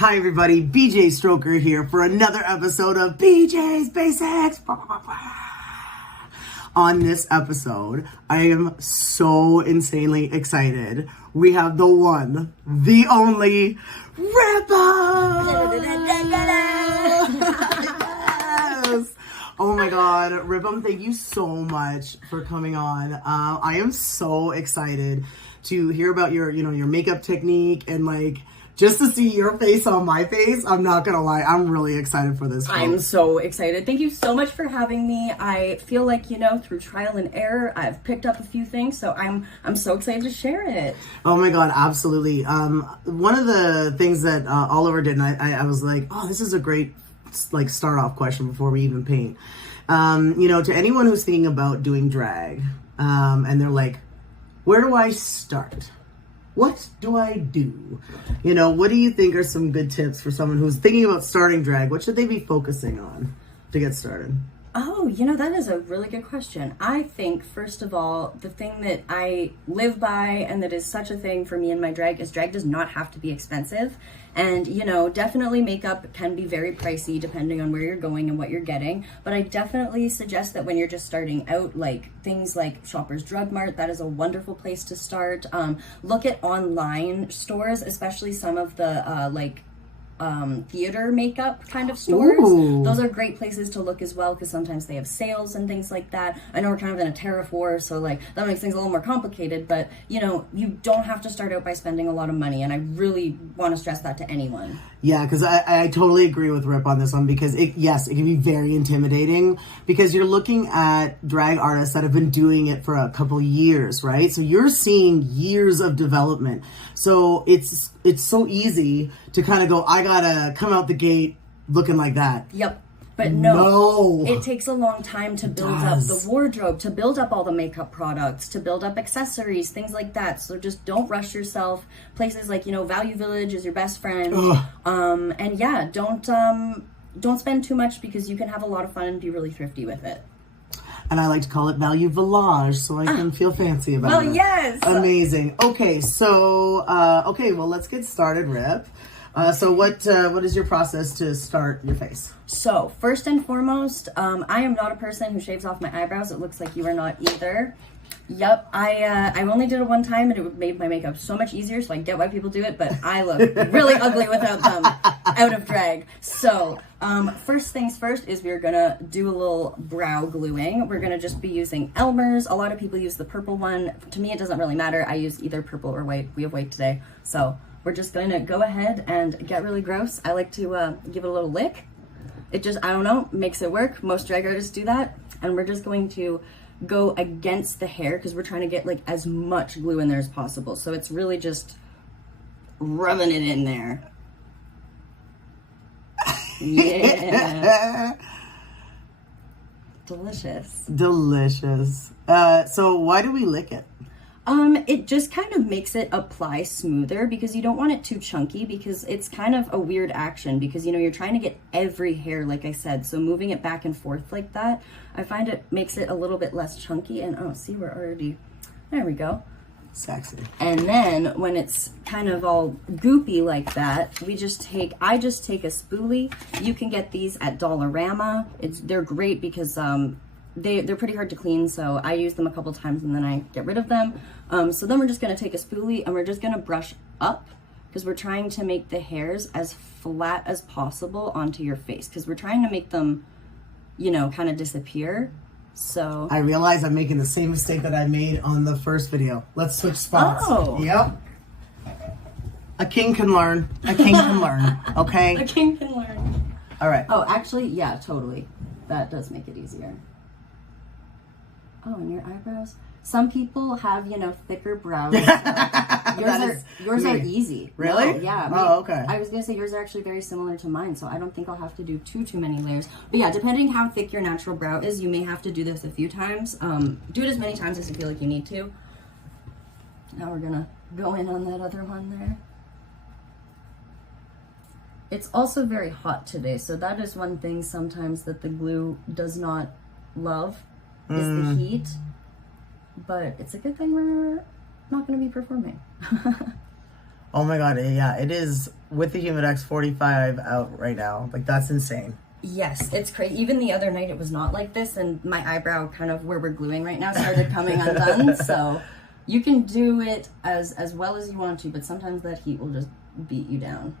Hi everybody, BJ Stroker here for another episode of BJ's Basics. On this episode, I am so insanely excited. We have the one, the only, Rippa! Yes! Oh my god, Rippa, thank you so much for coming on. I am so excited to hear about your makeup technique and just to see your face on my face. I'm not gonna lie, I'm really excited for this. I'm so excited. Thank you so much for having me. I feel like, through trial and error, I've picked up a few things, so I'm so excited to share it. Oh my god, absolutely. One of the things that Oliver did, and I was like, oh, this is a great start off question before we even paint. To anyone who's thinking about doing drag, and they're like, where do I start? What do I do? What do you think are some good tips for someone who's thinking about starting drag? What should they be focusing on to get started? Oh, that is a really good question. I think, first of all, the thing that I live by and that is such a thing for me in my drag is drag does not have to be expensive. And, definitely makeup can be very pricey depending on where you're going and what you're getting. But I definitely suggest that when you're just starting out, things like Shoppers Drug Mart, that is a wonderful place to start. Look at online stores, especially some of the theater makeup kind of stores. Ooh. Those are great places to look as well because sometimes they have sales and things like that. I know we're kind of in a tariff war, so that makes things a little more complicated, but you don't have to start out by spending a lot of money, and I really want to stress that to anyone. Yeah, because I totally agree with Rip on this one because it can be very intimidating because you're looking at drag artists that have been doing it for a couple years, right? So you're seeing years of development. So it's so easy to kind of go, I gotta come out the gate looking like that. Yep. But no, it takes a long time to build up the wardrobe, to build up all the makeup products, to build up accessories, things like that. So just don't rush yourself. Places like, Value Village is your best friend. And yeah, don't spend too much because you can have a lot of fun and be really thrifty with it. And I like to call it Value Village so I can feel fancy about it. Well, yes. Amazing. Okay, so, well, let's get started, Rip. So what is your process to start your face? So first and foremost, I am not a person who shaves off my eyebrows. It looks like you are not either. Yep, I only did it one time and it made my makeup so much easier, so I get why people do it, but I look really ugly without them out of drag. So first things first is we're gonna do a little brow gluing. We're gonna just be using Elmer's. A lot of people use the purple one. To me, it doesn't really matter. I use either purple or white. We have white today, so we're just going to go ahead and get really gross. I like to give it a little lick. It just, I don't know, makes it work. Most drag artists do that. And we're just going to go against the hair because we're trying to get as much glue in there as possible. So it's really just rubbing it in there. Yeah. Delicious. Delicious. So why do we lick it? It just kind of makes it apply smoother because you don't want it too chunky because it's kind of a weird action because, you're trying to get every hair, like I said. So moving it back and forth like that, I find it makes it a little bit less chunky. And see, we're already, there we go. Sexy. And then when it's kind of all goopy like that, I just take a spoolie. You can get these at Dollarama. They're great because, they're pretty hard to clean, so I use them a couple times and then I get rid of them. So then we're just going to take a spoolie and we're just going to brush up because we're trying to make the hairs as flat as possible onto your face because we're trying to make them, kind of disappear. So I realize I'm making the same mistake that I made on the first video. Let's switch spots. Oh. Yep. A king can learn. A king can learn. Okay? A king can learn. All right. Oh, actually, yeah, totally. That does make it easier. Oh, and your eyebrows? Some people have, thicker brows. Yours are easy. Really? No, yeah. Oh, okay. I was going to say yours are actually very similar to mine, so I don't think I'll have to do too many layers. But yeah, depending how thick your natural brow is, you may have to do this a few times. Do it as many times as you feel like you need to. Now we're going to go in on that other one there. It's also very hot today, so that is one thing sometimes that the glue does not love. Is the heat, but it's a good thing we're not going to be performing. Oh my god, yeah, it is with the Humidex 45 out right now. Like, that's insane. Yes, it's crazy. Even the other night, it was not like this, and my eyebrow, kind of where we're gluing right now, started coming undone. So you can do it as well as you want to, but sometimes that heat will just beat you down.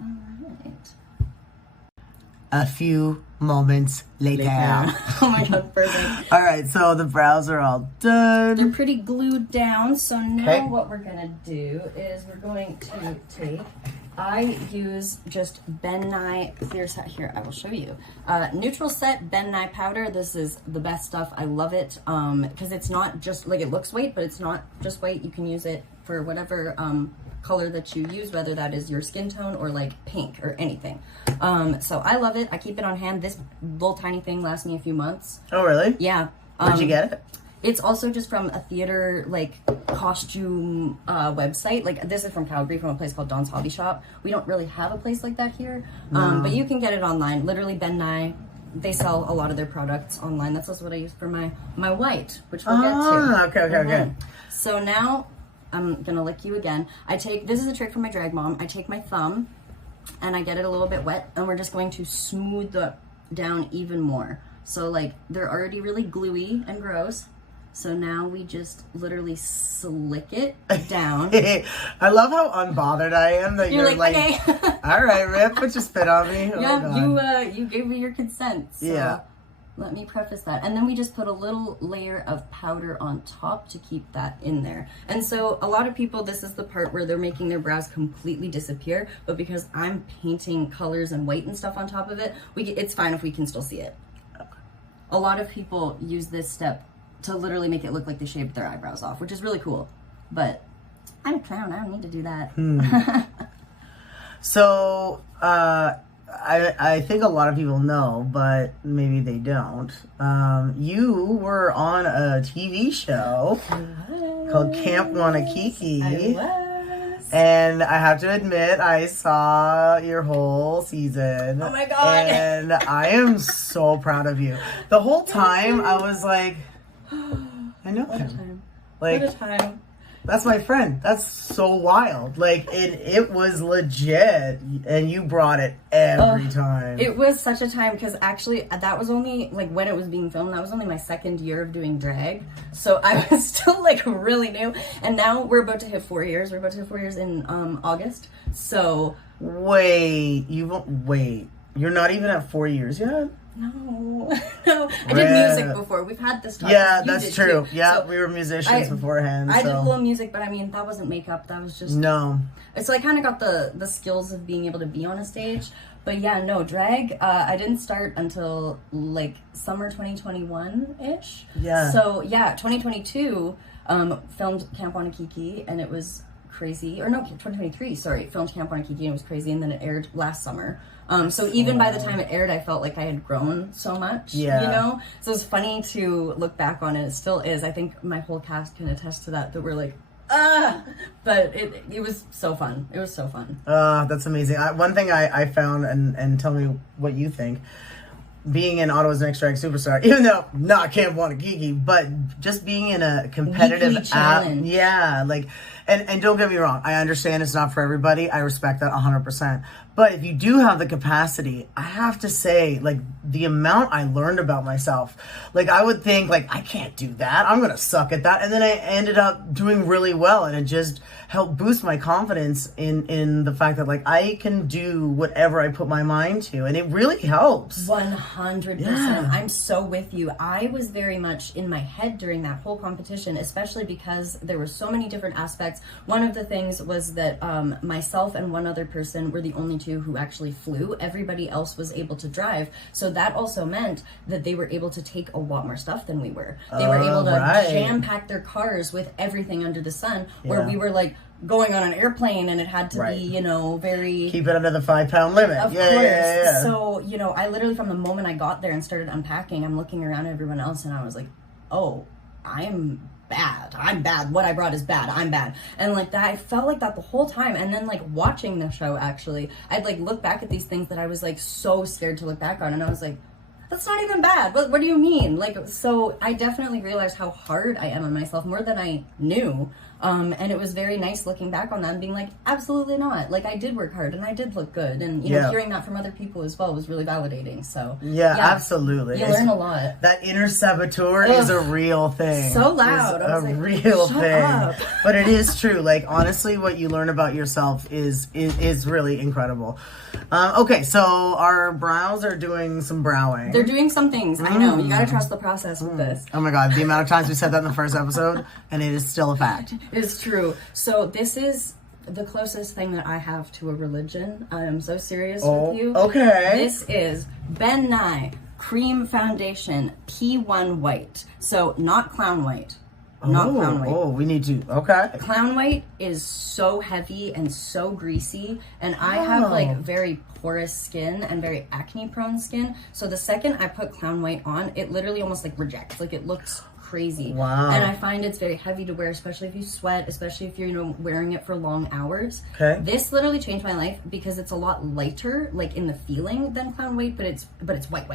All right. A few moments later. Oh my god, perfect. All right, so the brows are all done. They're pretty glued down, so now Okay. what we're gonna do is we're going to take, I use just Ben Nye clear set here, I will show you. Neutral set Ben Nye powder. This is the best stuff. I love it because it's not just, like, it looks white, but it's not just white. You can use it for whatever color that you use, whether that is your skin tone or like pink or anything. So I love it. I keep it on hand. This little tiny thing lasts me a few months. Oh, really? Yeah. Where'd you get it? It's also just from a theater, like, costume website. Like, this is from Calgary, from a place called Don's Hobby Shop. We don't really have a place like that here. But you can get it online. Literally, Ben Nye, they sell a lot of their products online. That's also what I use for my white, which we'll get to. Okay. So now, I'm gonna lick you again. This is a trick from my drag mom. I take my thumb, and I get it a little bit wet, and we're just going to smooth the down even more. So, like, they're already really gluey and gross. So now we just literally slick it down. I love how unbothered I am that you're like, okay. all right, Rip, put your spit on me. Oh, Yeah, God. you gave me your consent. So Yeah. let me preface that. And then we just put a little layer of powder on top to keep that in there. And so a lot of people, this is the part where they're making their brows completely disappear. But because I'm painting colors and white and stuff on top of it, it's fine if we can still see it. Okay. A lot of people use this step to literally make it look like they shaved their eyebrows off, which is really cool. But I'm a clown. I don't need to do that. So, I think a lot of people know, but maybe they don't. You were on a TV show called Camp Wannakiki. I was. And I have to admit, I saw your whole season. Oh my God. And I am so proud of you. The whole time, I was like, I know What a him. time. Like, What a time. that's my friend. That's so wild. Like, it was legit, and you brought it every time. It was such a time because actually that was only, like, when it was being filmed, that was only my second year of doing drag. So I was still, like, really new. And now we're about to hit 4 years. We're about to hit 4 years in August. So Wait, you're not even at 4 years yet? no. I did music before. We've had this talk. Yeah, You that's did true. too. Yeah, So we were musicians beforehand. I did so. a little music, but I mean, that wasn't makeup. That was just... No. So I kind of got the skills of being able to be on a stage. But yeah, no, drag, I didn't start until like summer 2021-ish. Yeah. So yeah, 2022 filmed Camp Wannakiki and it was crazy. Or no, 2023, sorry, filmed Camp Wannakiki and it was crazy, and then it aired last summer. So even by the time it aired, I felt like I had grown so much, Yeah. you know? So it's funny to look back on it. It still is. I think my whole cast can attest to that we're like, but it was so fun. It was so fun. That's amazing. One thing I found, and tell me what you think, being in Ottawa's Next Drag Superstar, even though not Camp Wannakiki, but just being in a competitive Weekly challenge. Yeah, like, and don't get me wrong, I understand it's not for everybody. I respect that 100%. But if you do have the capacity, I have to say, like, the amount I learned about myself, like, I would think, like, I can't do that. I'm going to suck at that. And then I ended up doing really well. And it just helped boost my confidence in the fact that, like, I can do whatever I put my mind to. And it really helps. 100%. Yeah. I'm so with you. I was very much in my head during that whole competition, especially because there were so many different aspects. One of the things was that myself and one other person were the only two who actually flew. Everybody else was able to drive. So that also meant that they were able to take a lot more stuff than we were. They were able to jam pack their cars with everything under the sun, where we were like going on an airplane and it had to be, you know, very... Keep it under the 5-pound limit. Of course. Yeah. So, you know, I literally, from the moment I got there and started unpacking, I'm looking around at everyone else and I was like, oh, I'm bad. What I brought is bad. I'm bad. And like that, I felt like that the whole time. And then like watching the show, actually, I'd like look back at these things that I was like so scared to look back on. And I was like, That's not even bad. What do you mean? Like, so I definitely realized how hard I am on myself, more than I knew. And it was very nice looking back on that and being like, absolutely not. Like, I did work hard and I did look good. And, you know, hearing that from other people as well was really validating. So, yeah. Absolutely. You learn a lot. That inner saboteur is a real thing. So loud. It's a real thing. But it is true. Like, honestly, what you learn about yourself is really incredible. Okay, so our brows are doing some browing. They're doing some things. I know. You gotta trust the process with this. Oh my god, the amount of times we said that in the first episode, and it is still a fact. It's true. So this is the closest thing that I have to a religion. I am so serious with you. Okay. This is Ben Nye Cream Foundation P1 White. So not clown white. Not clown white. Oh, we need to. Okay. Clown white is so heavy and so greasy, and I have like very porous skin and very acne prone skin. So the second I put clown white on, it literally almost like rejects. Like it looks crazy. Wow. And I find it's very heavy to wear, especially if you sweat, especially if you're, you know, wearing it for long hours. Okay. This literally changed my life because it's a lot lighter, like in the feeling, than clown white, but it's white.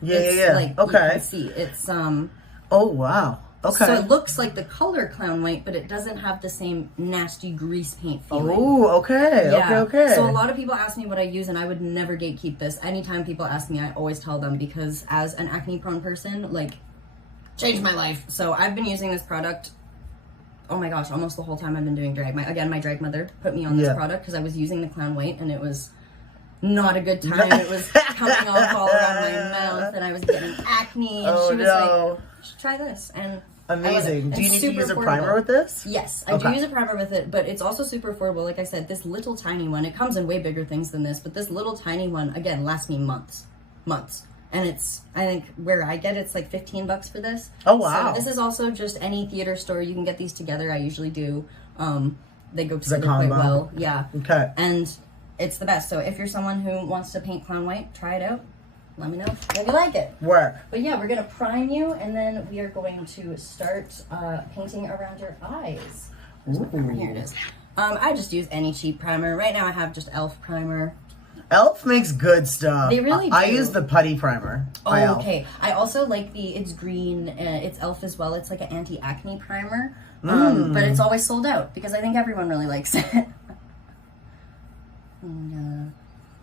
Yeah. Like, okay. you can see it's Oh wow. Okay. So it looks like the color clown white, but it doesn't have the same nasty grease paint feeling. Oh, okay. Yeah. Okay. So a lot of people ask me what I use, and I would never gatekeep this. Anytime people ask me, I always tell them, because as an acne prone person, like, changed my life. So I've been using this product, oh my gosh, almost the whole time I've been doing drag. My drag mother put me on this product because I was using the clown white, and it was not a good time. It was coming off all around my mouth, and I was getting acne, and she was like, you should try this. And amazing. Do you need to use a primer with this? Yes, I do use a primer with it, but it's also super affordable. Like I said, this little tiny one, it comes in way bigger things than this, but this little tiny one, again, lasts me months. And it's, I think where I get it's like $15 for this. Oh wow. So this is also just any theater store. You can get these together. I usually do. They go together quite well. Yeah. Okay. And it's the best. So if you're someone who wants to paint clown white, try it out. Let me know if you like it. Work. But yeah, we're going to prime you, and then we are going to start painting around your eyes. Here it is. I just use any cheap primer. Right now I have just e.l.f. primer. e.l.f. makes good stuff. They really do. I use the putty primer. Oh, okay. I also like it's green. It's e.l.f. as well. It's like an anti-acne primer. But it's always sold out because I think everyone really likes it.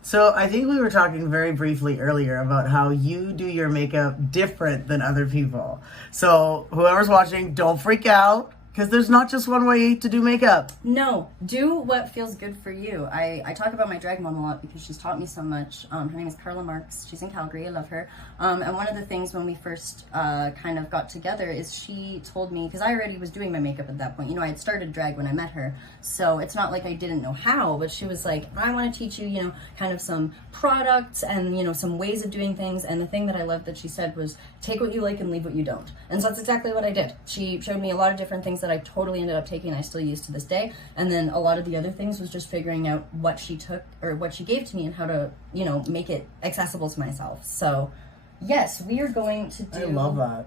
So I think we were talking very briefly earlier about how you do your makeup different than other people. So whoever's watching, don't freak out, because there's not just one way to do makeup. No, do what feels good for you. I talk about my drag mom a lot because she's taught me so much. Her name is Carla Marks. She's in Calgary. I love her. And one of the things when we first kind of got together is she told me, because I already was doing my makeup at that point. You know, I had started drag when I met her. So it's not like I didn't know how, but she was like, I want to teach you, you know, kind of some products and, you know, some ways of doing things. And the thing that I loved that she said was, take what you like and leave what you don't. And so that's exactly what I did. She showed me a lot of different things that I totally ended up taking and I still use to this day. And then a lot of the other things was just figuring out what she took or what she gave to me and how to, you know, make it accessible to myself. So yes, we are going to do, I love that,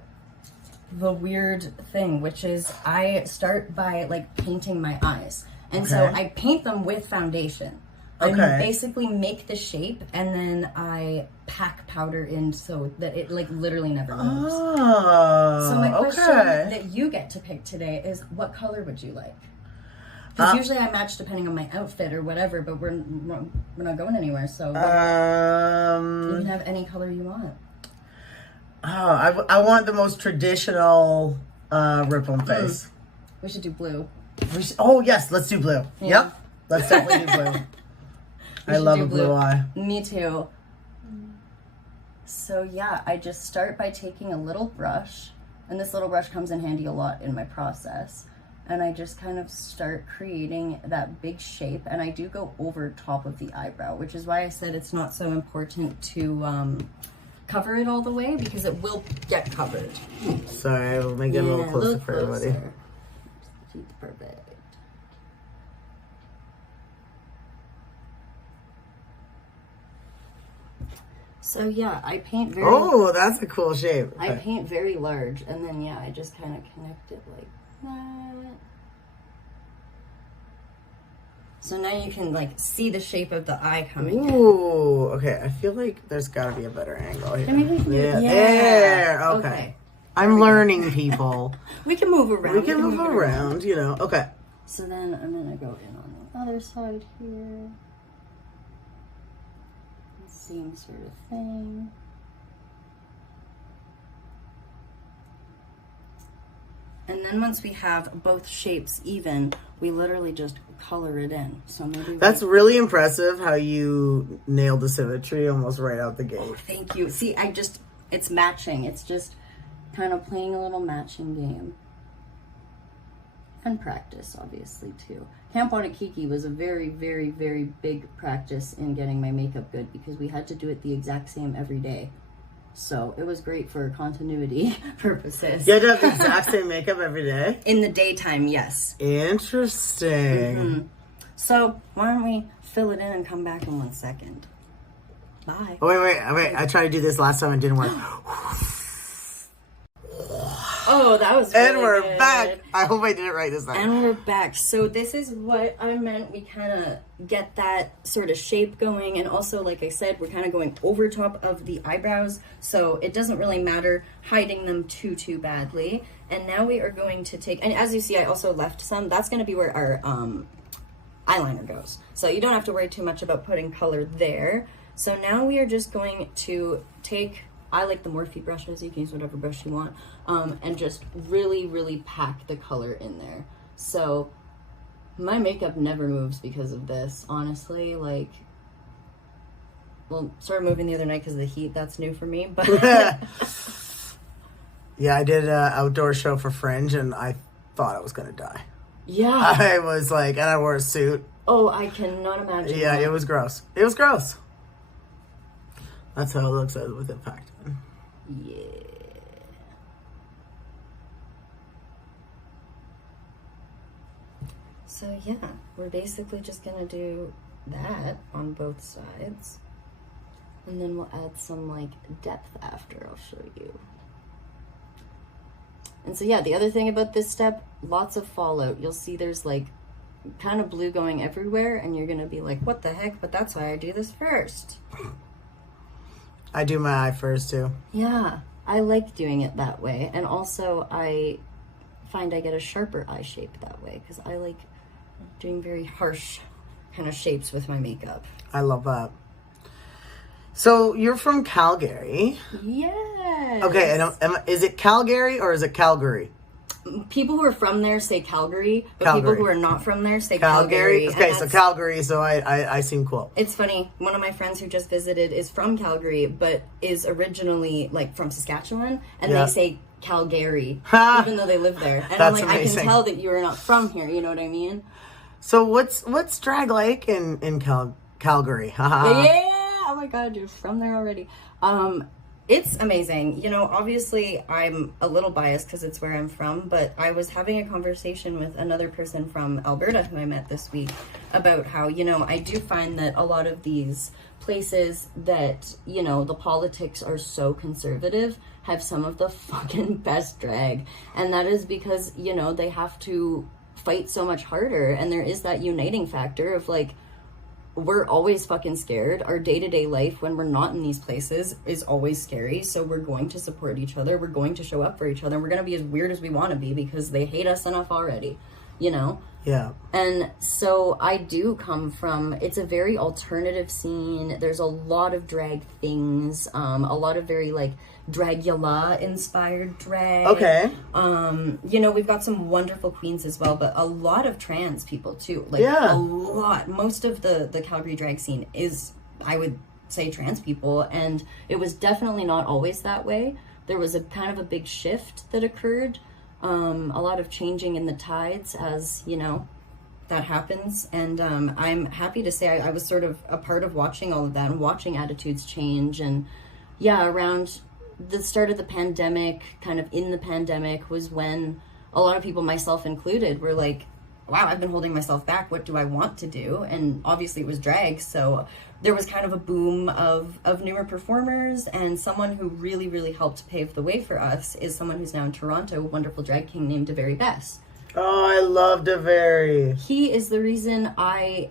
the weird thing, which is I start by like painting my eyes. And so I paint them with foundation. I basically make the shape and then I pack powder in so that it like literally never moves. Oh, so my question that you get to pick today is, what color would you like? Because usually I match depending on my outfit or whatever, but we're not going anywhere. So you can have any color you want. Oh, I want the most traditional ripple face. We should do blue. Oh yes, let's do blue. Yeah. Yep, let's definitely do blue. I love a blue eye. Me too. So yeah, I just start by taking a little brush, and this little brush comes in handy a lot in my process, and I just kind of start creating that big shape, and I do go over top of the eyebrow, which is why I said it's not so important to cover it all the way, because it will get covered. Sorry, I'll make it a little closer for everybody. Perfect. So yeah, I paint very... Oh, that's a cool shape. I paint very large, and then yeah, I just kind of connect it like that. So now you can like see the shape of the eye coming in. Ooh, okay. I feel like there's got to be a better angle here. And maybe we can do yeah. yeah. There. Okay. I'm learning, people. We can move around. We can move around, you know. Okay. So then I'm gonna go in on the other side here. Same sort of thing. And then once we have both shapes even, we literally just color it in. So maybe that's really impressive how you nailed the symmetry almost right out the gate. Oh, thank you. See, it's matching. It's just kind of playing a little matching game. And practice, obviously, too. Camp Wannakiki was a very, very, very big practice in getting my makeup good because we had to do it the exact same every day. So it was great for continuity purposes. You had to have the exact same makeup every day? In the daytime, yes. Interesting. Mm-hmm. So why don't we fill it in and come back in 1 second. Bye. Oh, wait. I tried to do this last time and it didn't work. Oh, that was really And we're good. back. I hope I did it right this time. And we're back. So this is what I meant. We kind of get that sort of shape going. And also, like I said, we're kind of going over top of the eyebrows. So it doesn't really matter hiding them too badly. And now we are going to take, and as you see, I also left some. That's going to be where our eyeliner goes. So you don't have to worry too much about putting color there. So now we are just going to take, I like the Morphe brushes, you can use whatever brush you want, and just really, really pack the color in there. So my makeup never moves because of this, honestly. Like, well, started moving the other night because of the heat. That's new for me, but yeah, I did an outdoor show for Fringe and I thought I was going to die. yeah. I was like, and I wore a suit. Oh, I cannot imagine. Yeah, that. it was gross. It was gross. That's how it looks with impact. Yeah. So yeah, we're basically just gonna do that on both sides. And then we'll add some like depth after, I'll show you. And so yeah, the other thing about this step, lots of fallout. You'll see there's like kind of blue going everywhere and you're gonna be like, what the heck? But that's why I do this first. I do my eye first too. Yeah, I like doing it that way. And also I find I get a sharper eye shape that way because I like doing very harsh kind of shapes with my makeup. I love that. So you're from Calgary. Yes. Okay, and is it Calgary or is it Calgary? People who are from there say Calgary, but Calgary. people who are not from there say Calgary. Okay, so Calgary, so I seem cool. It's funny. One of my friends who just visited is from Calgary, but is originally like from Saskatchewan, and Yeah. they say Calgary, Ha! even though they live there. And That's I'm like, amazing. I can tell that you are not from here. You know what I mean? So what's drag like in Calgary? Haha. Yeah. Oh my God, you're from there already. It's amazing. You know, obviously I'm a little biased because it's where I'm from, but I was having a conversation with another person from Alberta who I met this week about how, you know, I do find that a lot of these places that, you know, the politics are so conservative have some of the fucking best drag. And that is because, you know, they have to fight so much harder. And there is that uniting factor of like, we're always fucking scared. Our day-to-day life when we're not in these places is always scary. So we're going to support each other. We're going to show up for each other. And we're going to be as weird as we want to be because they hate us enough already, you know? Yeah. And so I do come from, it's a very alternative scene. There's a lot of drag things, a lot of very like Dragula inspired drag. Okay. You know, we've got some wonderful queens as well, but a lot of trans people too. Like Yeah. a lot. Most of the Calgary drag scene is, I would say, trans people, and it was definitely not always that way. There was a kind of a big shift that occurred. A lot of changing in the tides as, you know, that happens. And I'm happy to say I was sort of a part of watching all of that and watching attitudes change. And yeah, around the start of the pandemic, kind of in the pandemic, was when a lot of people, myself included, were like, wow, I've been holding myself back. What do I want to do? And obviously it was drag. So there was kind of a boom of newer performers, and someone who really, really helped pave the way for us is someone who's now in Toronto, a wonderful drag king named Very Best. Oh, I love DeVary. He is the reason I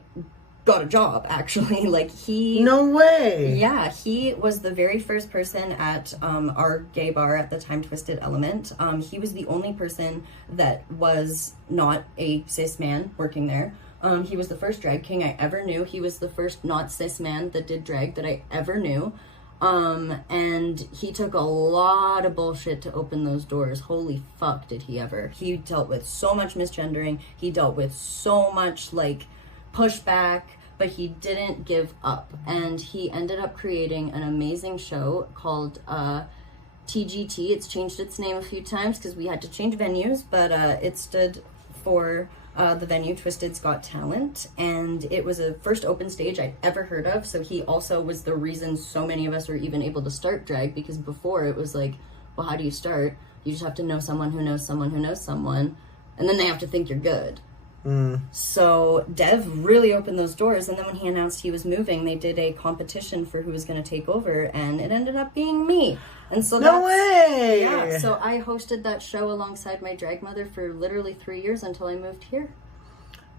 got a job, actually. Like, he... No way. Yeah, he was the very first person at our gay bar at the time, Twisted Element. He was the only person that was not a cis man working there. He was the first drag king I ever knew. He was the first not cis man that did drag that I ever knew. And he took a lot of bullshit to open those doors. Holy fuck, did he ever. He dealt with so much misgendering. He dealt with so much, like, pushback, but he didn't give up. And he ended up creating an amazing show called TGT. It's changed its name a few times because we had to change venues, but it stood for the venue Twisted's Got Talent, and it was a first open stage I'd ever heard of. So he also was the reason so many of us were even able to start drag, because before it was like, well, how do you start? You just have to know someone who knows someone who knows someone, and then they have to think you're good. So Dev really opened those doors, and then when he announced he was moving, they did a competition for who was going to take over, and it ended up being me. And so No way! Yeah, so I hosted that show alongside my drag mother for literally 3 years until I moved here.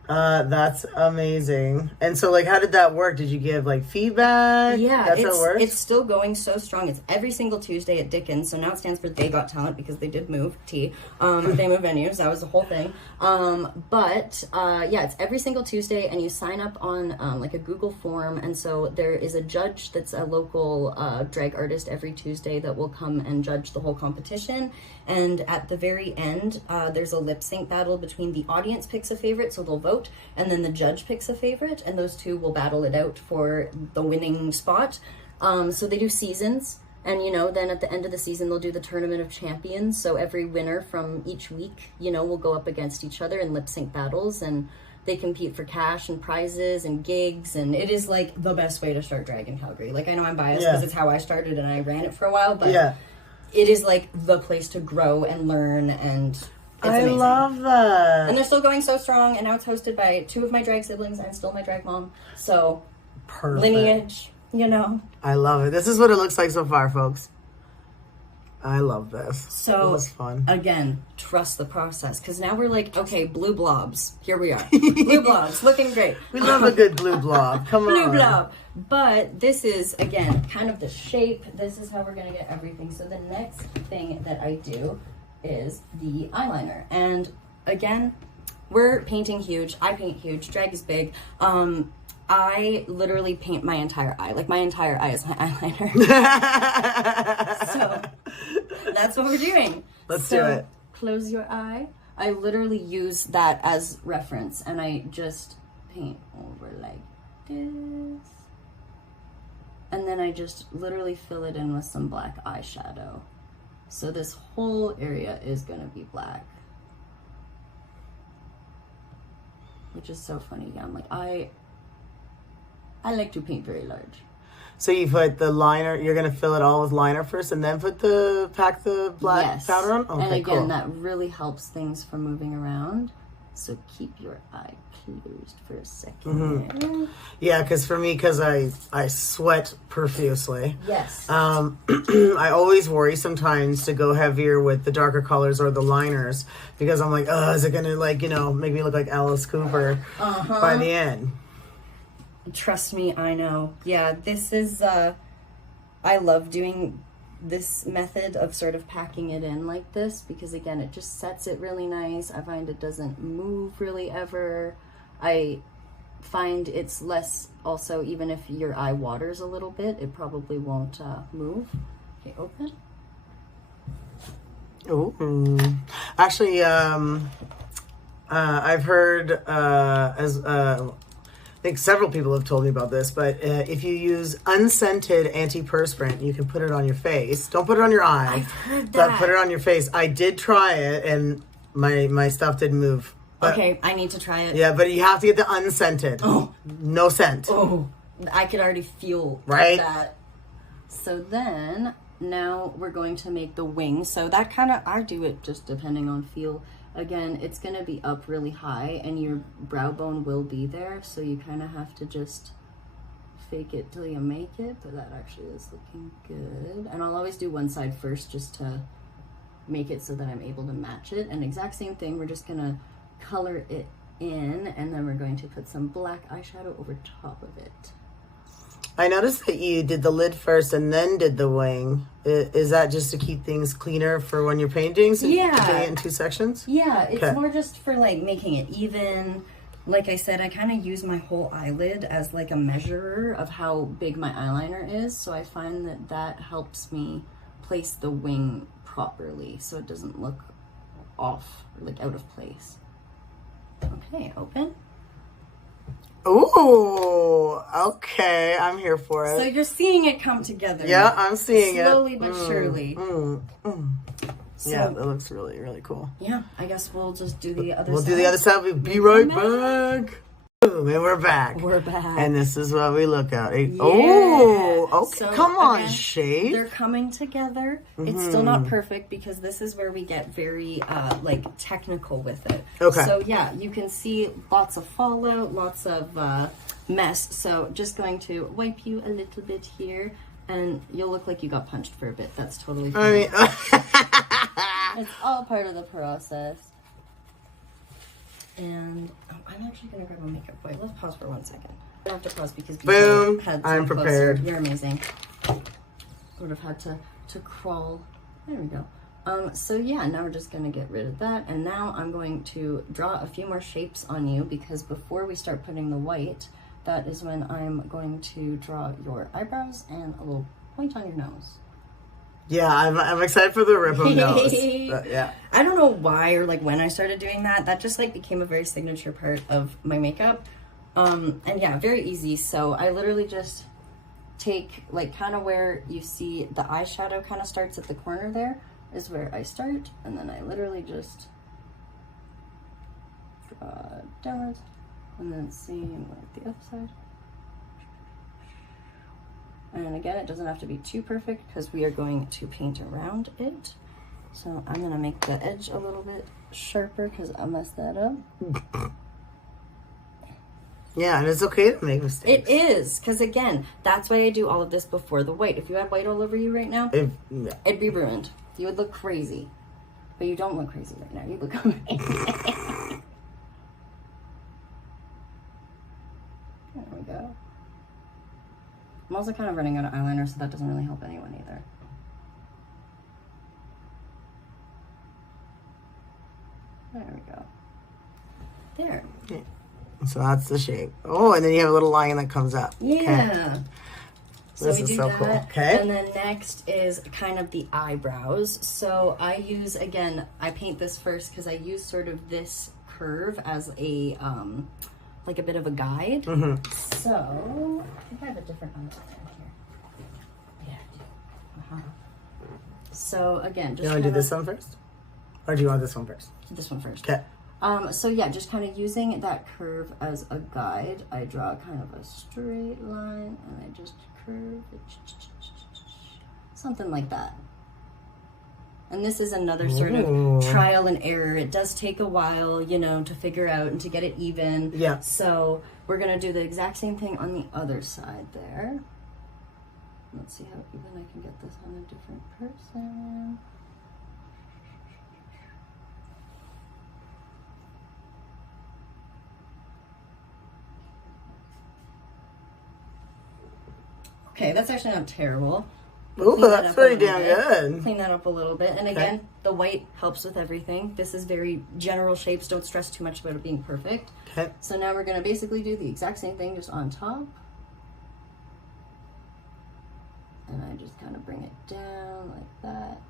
That's amazing. And so, like, how did that work? Did you give, like, feedback? Yeah, that's how it works? It's still going so strong. It's every single Tuesday at Dickens, so now it stands for They Got Talent, because they did move, They moved venues, that was the whole thing. Yeah, it's every single Tuesday, and you sign up on, like, a Google form, and so there is a judge that's a local drag artist every Tuesday that will come and judge the whole competition, and at the very end, there's a lip sync battle between the audience picks a favorite, so they'll vote, and then the judge picks a favorite, and those two will battle it out for the winning spot. So they do seasons, and then at the end of the season they'll do the Tournament of Champions, so every winner from each week will go up against each other in lip sync battles, and they compete for cash and prizes and gigs, and it is like the best way to start drag in Calgary. Like, I know I'm biased because it's how I started and I ran it for a while, but it is like the place to grow and learn, and I love that. And they're still going so strong, and now it's hosted by 2 of my drag siblings and still my drag mom. So, perfect. Lineage, I love it. This is what it looks like so far, folks. I love this. So, this is fun. Again, trust the process. Because now we're like, okay, blue blobs. Here we are. Blue blobs, looking great. We love a good blue blob. Come on. Blue blob. But this is, again, kind of the shape. This is how we're going to get everything. So the next thing that I do is the eyeliner. And again, we're painting huge. I paint huge. Drag is big. I literally paint my entire eye. Like, my entire eye is my eyeliner. So that's what we're doing. Let's do it. Close your eye. I literally use that as reference, and I just paint over like this. And then I just literally fill it in with some black eyeshadow. So this whole area is going to be black. Which is so funny. Yeah, I'm like, I like to paint very large. So you put the liner, you're going to fill it all with liner first and then pack the black powder on? Okay, and again, cool. that really helps things from moving around. So keep your eye closed for a second. Mm-hmm. Yeah, because for me, because I sweat profusely. Yes. I always worry sometimes to go heavier with the darker colors or the liners because I'm like, oh, is it going to make me look like Alice Cooper by the end? Trust me, I know. Yeah, this is, I love doing this method of sort of packing it in like this because, again, it just sets it really nice. I find it doesn't move really ever. I find it's less, also, even if your eye waters a little bit, it probably won't move. Okay, open. Ooh. Actually, I've heard, I think several people have told me about this, but if you use unscented antiperspirant, you can put it on your face. Don't put it on your eye. I've heard that. But put it on your face. I did try it, and my stuff didn't move. But, okay, I need to try it. Yeah, but you have to get the unscented. Oh. No scent. Oh, I could already feel that. So then, now we're going to make the wings. So that kind of, I do it just depending on feel. Again, it's going to be up really high and your brow bone will be there. So you kind of have to just fake it till you make it. But that actually is looking good. And I'll always do one side first just to make it so that I'm able to match it. And exact same thing, we're just going to color it in, and then we're going to put some black eyeshadow over top of it. I noticed that you did the lid first and then did the wing. Is that just to keep things cleaner for when you're painting? So Yeah. you paint it in 2 sections? Yeah, it's Okay. more just for like making it even. Like I said, I kind of use my whole eyelid as like a measurer of how big my eyeliner is. So I find that that helps me place the wing properly so it doesn't look off or like out of place. Okay, open. Ooh, okay. I'm here for it. So you're seeing it come together. Yeah, I'm seeing slowly it. but surely. So, Yeah, that looks really, really cool. yeah, I guess we'll just do the other We'll side. do the other side. We'll be right back. Boom, and we're back. We're back. And this is what we look at. Yeah. Oh, okay. So, Come on, again, shape. They're coming together. It's still not perfect because this is where we get very like technical with it. Okay. So yeah, you can see lots of fallout, lots of mess. So just going to wipe you a little bit here, and you'll look like you got punched for a bit. That's totally fine. I mean, It's all part of the process. And I'm actually gonna grab a makeup wipe. Let's pause for 1 second. I have to pause because Boom. had I'm some prepared. closer. You're amazing. Would have had to crawl. There we go. So yeah, now we're just gonna get rid of that, and now I'm going to draw a few more shapes on you because before we start putting the white, that is when I'm going to draw your eyebrows and a little point on your nose. yeah, I'm excited for the rip of nose. But, yeah. I don't know why or like when I started doing that. That just like became a very signature part of my makeup. And yeah, very easy. So I literally just take like kind of where you see the eyeshadow kind of starts at the corner there is where I start. And then I literally just draw downwards and then same like the other side. And again, it doesn't have to be too perfect because we are going to paint around it. So I'm gonna make the edge a little bit sharper because I messed that up. Yeah, and it's okay to make mistakes. It is, because again, that's why I do all of this before the white. If you had white all over you right now, Yeah. it'd be ruined. You would look crazy. But you don't look crazy right now. You look amazing. There we go. I'm also kind of running out of eyeliner, so that doesn't really help anyone either. There we go. There. Yeah. So that's the shape. Oh, and then you have a little line that comes up. Yeah. Okay. So This we is do so that. cool. Okay. And then next is kind of the eyebrows. So I use, again, I paint this first because I use sort of this curve as a, like a bit of a guide. Mm-hmm. So I think I have a different eyeliner here. Yeah, I do. Uh-huh. So again, just You want to do kinda- this one first? Or do you want this one first? This one first. Okay. So yeah, just kind of using that curve as a guide, I draw kind of a straight line and I just curve it, something like that. And this is another sort Ooh. of trial and error. It does take a while, you know, to figure out and to get it even. Yeah. So we're gonna do the exact same thing on the other side there. Let's see how even I can get this on a different person. Okay, that's actually not terrible. Ooh, Clean that that's up a pretty little damn bit. good. Clean that up a little bit. And again, the white helps with everything. This is very general shapes. Don't stress too much about it being perfect. Okay. So now we're going to basically do the exact same thing just on top. And I just kind of bring it down like that.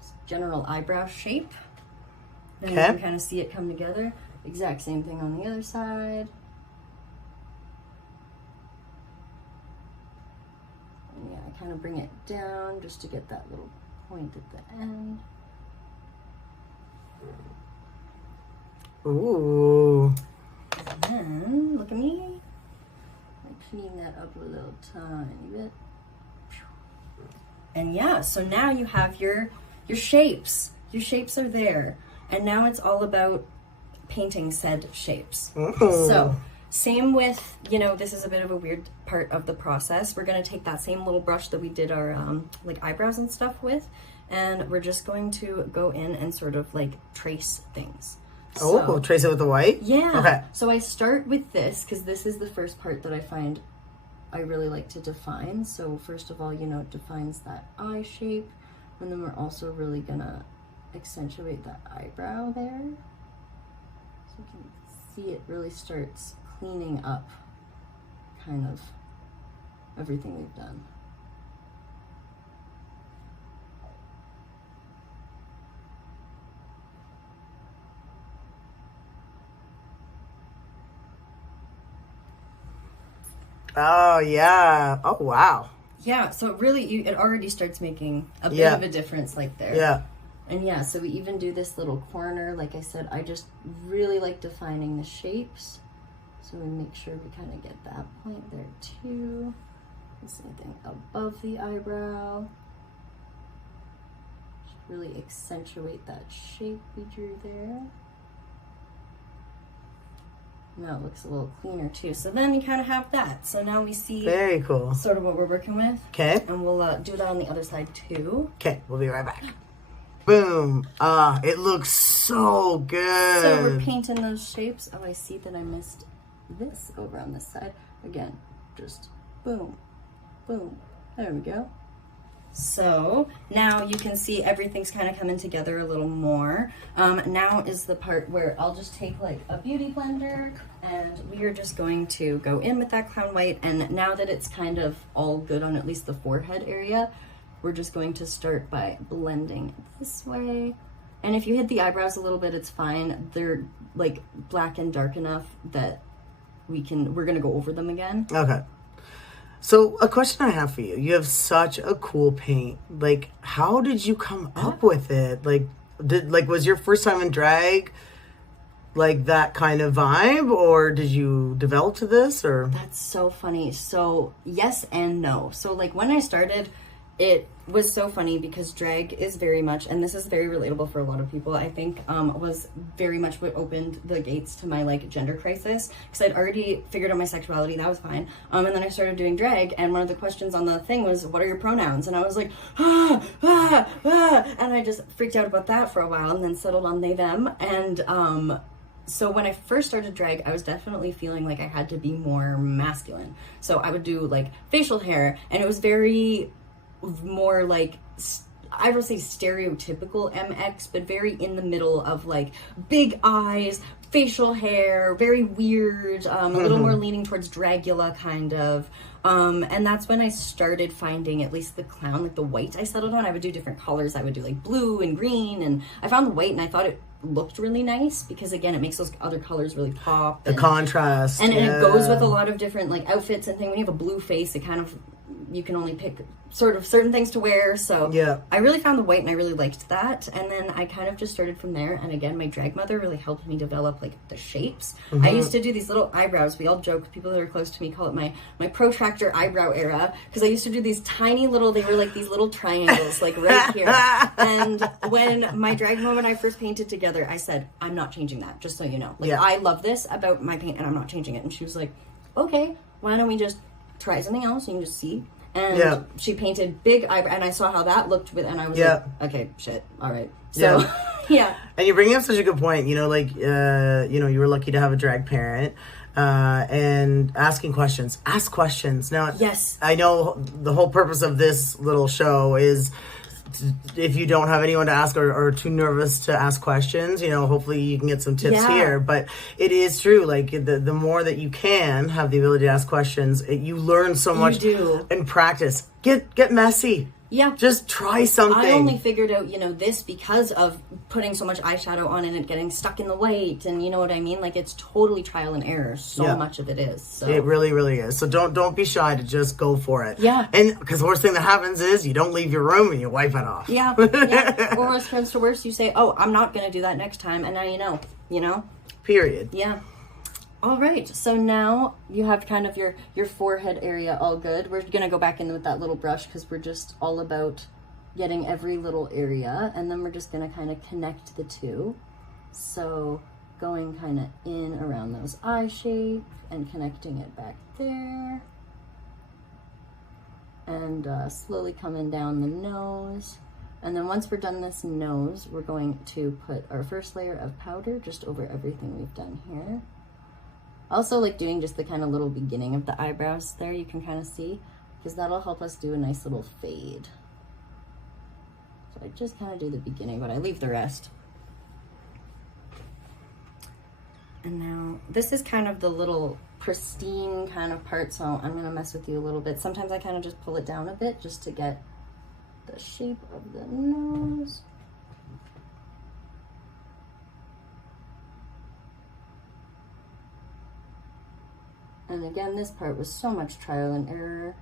Just general eyebrow shape. And you Okay. can kind of see it come together. Exact same thing on the other side. And yeah, I kind of bring it down just to get that little point at the end. Ooh. And then, look at me. I clean that up a little tiny bit. And yeah, so now you have your shapes. Your shapes are there. And now it's all about painting said shapes. Ooh. So, same with, you know, this is a bit of a weird part of the process. We're going to take that same little brush that we did our like eyebrows and stuff with, and we're just going to go in and sort of like trace things. Oh, trace it with the white? Yeah. Okay. So I start with this because this is the first part that I find I really like to define. So first of all, it defines that eye shape. And then we're also really gonna accentuate that eyebrow there. So you can see it really starts cleaning up kind of everything we've done. Oh, yeah. Oh, wow. Yeah, so it already starts making a bit of a difference like there. Yeah. And yeah, so we even do this little corner. Like I said, I just really like defining the shapes. So we make sure we kind of get that point there too. The same thing above the eyebrow. Just really accentuate that shape we drew there. Now it looks a little cleaner too. So then you kind of have that. So now we see Very cool. sort of what we're working with. Okay. And we'll do that on the other side too. Okay, we'll be right back. Boom. It looks so good. So we're painting those shapes. Oh, I see that I missed this over on this side. Again, just boom, boom. There we go. So now you can see everything's kind of coming together a little more. Now is the part where I'll just take like a beauty blender and we are just going to go in with that clown white. And now that it's kind of all good on at least the forehead area, we're just going to start by blending this way. And if you hit the eyebrows a little bit, it's fine. They're like black and dark enough that we're gonna go over them again. Okay. So a question I have for you. You have such a cool paint. Like, how did you come up with it? Was your first time in drag like that kind of vibe, or did you develop to this, or? That's so funny. So yes and no. So like when I started, it was so funny because drag is very much, and this is very relatable for a lot of people, I think, was very much what opened the gates to my like gender crisis, because I'd already figured out my sexuality. That was fine. And then I started doing drag, and one of the questions on the thing was, what are your pronouns? And I was like, and I just freaked out about that for a while and then settled on they, them. And so when I first started drag, I was definitely feeling like I had to be more masculine. So I would do like facial hair, and it was very more like, I would say stereotypical MX, but very in the middle of like big eyes, facial hair, very weird, a little more leaning towards Dragula kind of. And that's when I started finding at least the clown, like the white I settled on. I would do different colors. I would do like blue and green, and I found the white and I thought it looked really nice because again, it makes those other colors really pop. The contrast. And it goes with a lot of different like outfits and things. When you have a blue face, it kind of, you can only pick sort of certain things to wear. So yeah, I really found the white and I really liked that. And then I kind of just started from there. And again, my drag mother really helped me develop like the shapes. I used to do these little eyebrows. We all joke, people that are close to me call it my protractor eyebrow era, because I used to do these tiny little, they were like these little triangles like right here. And when my drag mom and I first painted together, I said, I'm not changing that, just so you know. Like, I love this about my paint and I'm not changing it. And she was like, okay, why don't we just try something else? You can just see. And she painted big eyebrow, and I saw how that looked with, and I was like, okay, shit, all right. So, yeah. And you're bringing up such a good point. You were lucky to have a drag parent, and asking questions. Ask questions. Now, yes, I know the whole purpose of this little show is, if you don't have anyone to ask or too nervous to ask questions, hopefully you can get some tips here. But it is true, like the more that you can have the ability to ask questions, you learn so much in practice. Get messy. Yeah. Just try something. I only figured out, this because of putting so much eyeshadow on and it getting stuck in the white, and you know what I mean? Like, it's totally trial and error. So much of it is. So. It really, really is. So don't be shy to just go for it. Yeah. And because the worst thing that happens is you don't leave your room and you wipe it off. Yeah. Or worst comes to worst, you say, oh, I'm not going to do that next time. And now you know. Period. Yeah. All right, so now you have kind of your forehead area all good. We're going to go back in with that little brush because we're just all about getting every little area. And then we're just going to kind of connect the two. So going kind of in around those eye shape and connecting it back there. And slowly coming down the nose. And then once we're done this nose, we're going to put our first layer of powder just over everything we've done here. Also like doing just the kind of little beginning of the eyebrows there, you can kind of see, because that'll help us do a nice little fade. So I just kind of do the beginning, but I leave the rest. And now this is kind of the little pristine kind of part, so I'm gonna mess with you a little bit. Sometimes I kind of just pull it down a bit just to get the shape of the nose. And again, this part was so much trial and error.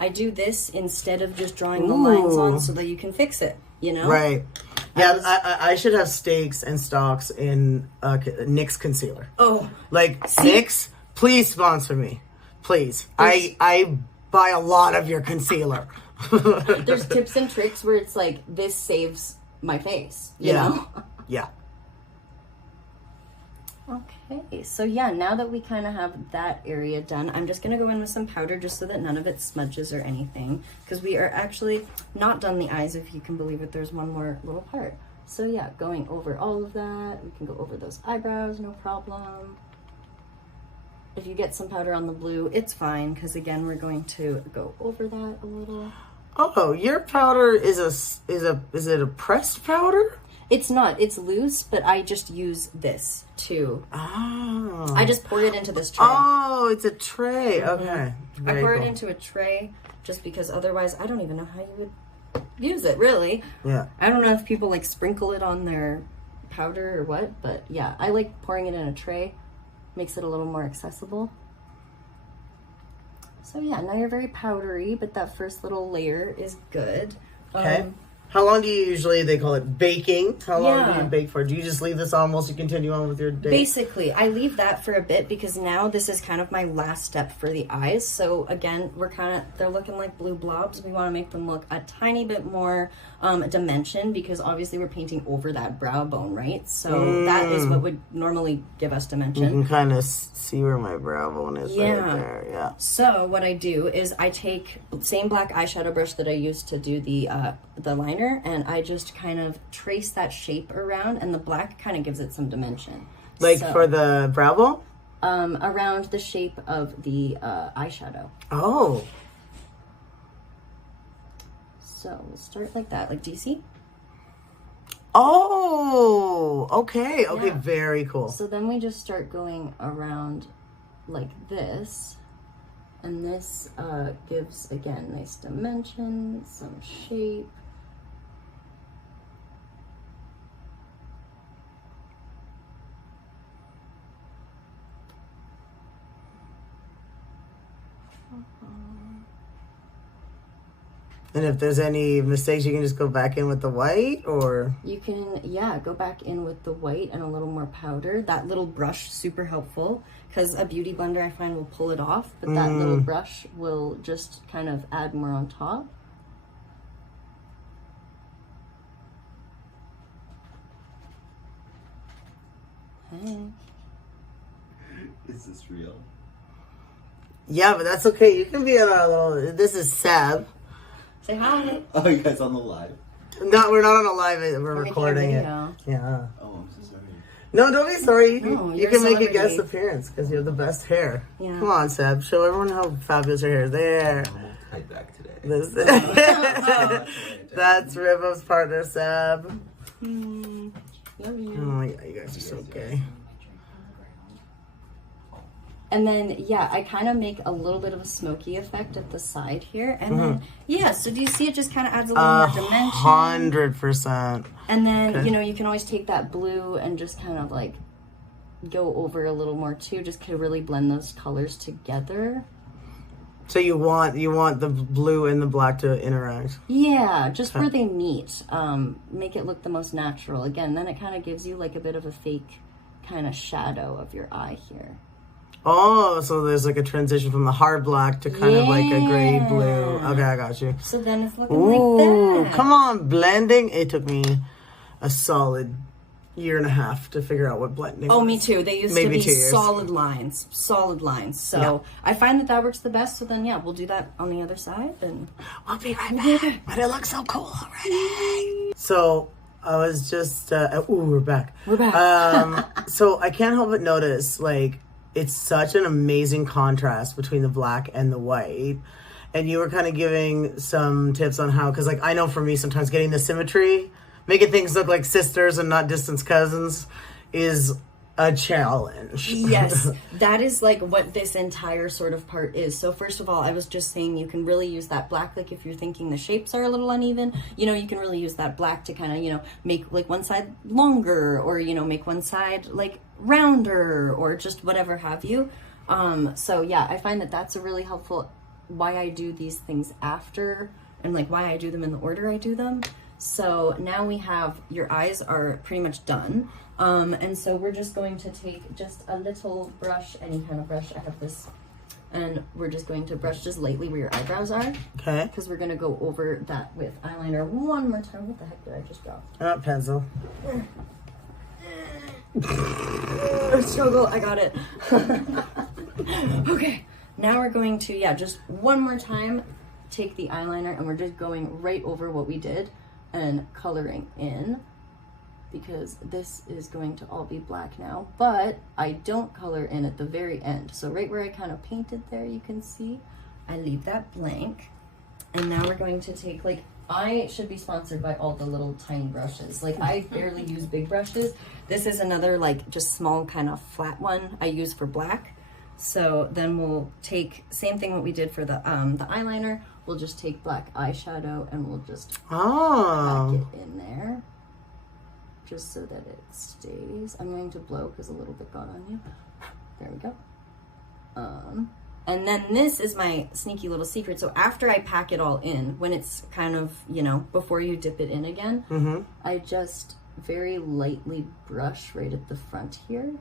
I do this instead of just drawing the lines on so that you can fix it, you know? Right. Yeah, I should have stakes and stocks in NYX concealer. Oh. Like, NYX, please sponsor me. Please. I buy a lot of your concealer. There's tips and tricks where it's like, this saves my face, you know? Yeah. Okay, so yeah, now that we kind of have that area done, I'm just going to go in with some powder just so that none of it smudges or anything, because we are actually not done the eyes, if you can believe it. There's one more little part. So yeah, going over all of that, we can go over those eyebrows, no problem. If you get some powder on the blue, it's fine, because again, we're going to go over that a little. Oh, your powder is it a pressed powder? It's not. It's loose, but I just use this too. Oh. I just pour it into this tray. Oh, it's a tray. Okay. I pour it into a tray just because otherwise I don't even know how you would use it, really. Yeah. I don't know if people like sprinkle it on their powder or what, but yeah, I like pouring it in a tray. Makes it a little more accessible. So yeah, now you're very powdery, but that first little layer is good. Okay. How long do you usually, they call it baking? How long do you bake for? Do you just leave this on whilst you continue on with your day? Basically, I leave that for a bit because now this is kind of my last step for the eyes. So again, they're looking like blue blobs. We want to make them look a tiny bit more dimension because obviously we're painting over that brow bone, right? So that is what would normally give us dimension. You can kind of see where my brow bone is right there. Yeah. So what I do is I take the same black eyeshadow brush that I used to do the liner, and I just kind of trace that shape around, and the black kind of gives it some dimension. Like for the brow bone? Around the shape of the eyeshadow. Oh. So we'll start like that. Like, do you see? Oh, okay. Okay, very cool. So then we just start going around like this. And this gives, again, nice dimension, some shape. And if there's any mistakes, you can just go back in with the white, or? You can, go back in with the white and a little more powder. That little brush, super helpful, because a beauty blender, I find, will pull it off, but that little brush will just kind of add more on top. Okay. Is this real? Yeah, but that's okay. You can be in our little, this is Seb. Say hi. Oh, you guys on the live? No, we're not on a live. We're recording it. Yeah. Oh, I'm so sorry. No, don't be sorry. No, you can make a guest appearance because you have the best hair. Yeah. Come on, Seb. Show everyone how fabulous your hair is. There. I'm tied back today. That's Rivo's partner, Seb. Love you. Oh, yeah, you guys are so gay. And then, I kind of make a little bit of a smoky effect at the side here. And then, so do you see it just kind of adds a little more dimension? 100%. And then, you can always take that blue and just kind of like go over a little more too, just to really blend those colors together. So you want the blue and the black to interact? Yeah, just where they meet. Make it look the most natural. Again, then it kind of gives you like a bit of a fake kind of shadow of your eye here. Oh, so there's like a transition from the hard black to kind of like a gray blue. Okay, I got you. So then it's looking like that. Come on, blending. It took me a solid year and a half to figure out what blending Oh, was. me too. They used Maybe to be 2 years. solid lines. So Yeah. I find that works the best. So then, yeah, we'll do that on the other side. And I'll be right back. But it looks so cool already. So I was just, we're back. We're back. So I can't help but notice, like, it's such an amazing contrast between the black and the white. And you were kind of giving some tips on how, because, like, I know for me, sometimes getting the symmetry, making things look like sisters and not distant cousins is a challenge. Yes, that is like what this entire sort of part is. So first of all, I was just saying you can really use that black, like if you're thinking the shapes are a little uneven, you know, you can really use that black to kind of, you know, make like one side longer, or, you know, make one side like rounder, or just whatever have you. So yeah, I find that that's a really helpful why I do these things after, and like why I do them in the order I do them. So now we have, your eyes are pretty much done. And so we're just going to take just a little brush, any kind of brush. I have this, and we're just going to brush just lightly where your eyebrows are. Okay. Because we're going to go over that with eyeliner one more time. What the heck did I just drop? Pencil. Struggle, I got it. Okay, now we're going to, yeah, just one more time, take the eyeliner, and we're just going right over what we did and coloring in, because this is going to all be black now, but I don't color in at the very end. So right where I kind of painted there, you can see, I leave that blank. And now we're going to take, like, I should be sponsored by all the little tiny brushes. Like, I barely use big brushes. This is another, like, just small kind of flat one I use for black. So then we'll take, same thing what we did for the eyeliner, we'll just take black eyeshadow and we'll just pack it in there, just so that it stays. I'm going to blow because a little bit got on you. There we go. And then this is my sneaky little secret. So after I pack it all in, when it's kind of, you know, before you dip it in again, I just very lightly brush right at the front here.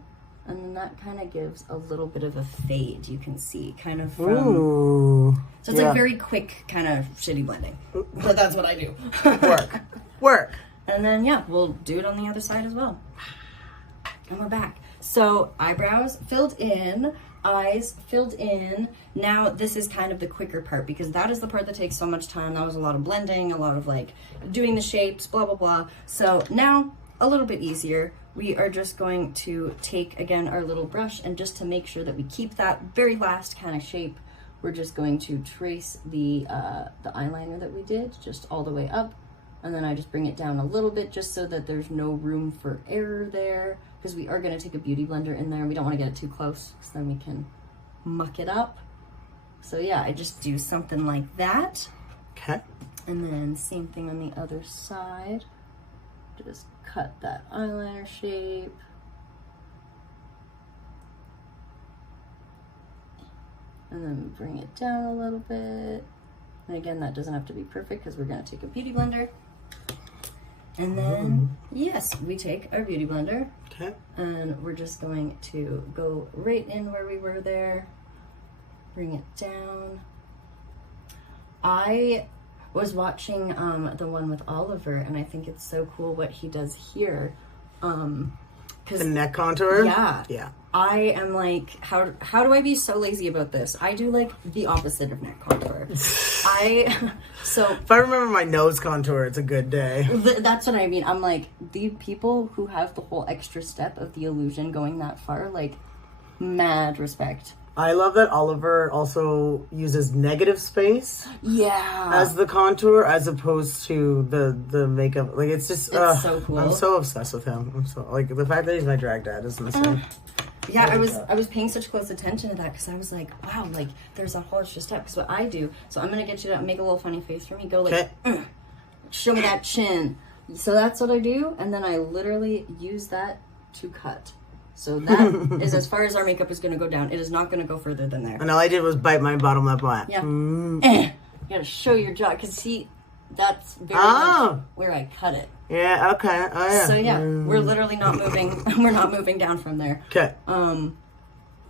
And then that kind of gives a little bit of a fade, you can see, kind of from... Ooh. So it's like very quick kind of shitty blending. But that's what I do. Work. And then, yeah, we'll do it on the other side as well. And we're back. So eyebrows filled in, eyes filled in. Now this is kind of the quicker part, because that is the part that takes so much time. That was a lot of blending, a lot of like doing the shapes, blah, blah, blah. So now a little bit easier. We are just going to take, again, our little brush, and just to make sure that we keep that very last kind of shape, we're just going to trace the eyeliner that we did just all the way up. And then I just bring it down a little bit just so that there's no room for error there, because we are going to take a beauty blender in there. We don't want to get it too close, because then we can muck it up. So yeah, I just do something like that. Okay. And then same thing on the other side. Just cut that eyeliner shape. And then bring it down a little bit. And again, that doesn't have to be perfect, because we're going to take a beauty blender. And then, yes, we take our beauty blender. Okay. And we're just going to go right in where we were there. Bring it down. I was watching the one with Oliver, and I think it's so cool what he does here. The neck contour? Yeah. Yeah. I am like, how do I be so lazy about this? I do like the opposite of neck contour. If I remember my nose contour, it's a good day. That's what I mean. I'm like, the people who have the whole extra step of the illusion going that far, like, mad respect. I love that Oliver also uses negative space as the contour, as opposed to the makeup. Like, it's just so cool. I'm so obsessed with him. I'm so, like, the fact that he's my drag dad is insane. Yeah, I was paying such close attention to that, because I was like, wow, like, there's a whole extra step. Because what I do, so I'm gonna get you to make a little funny face for me. Go like, show me that chin. So that's what I do, and then I literally use that to cut. So that is as far as our makeup is going to go down. It is not going to go further than there. And all I did was bite my bottom lip on. Yeah. You got to show your jaw, because see, that's very much where I cut it. Yeah, okay. Oh, yeah. So yeah, we're literally not moving. We're not moving down from there. Okay.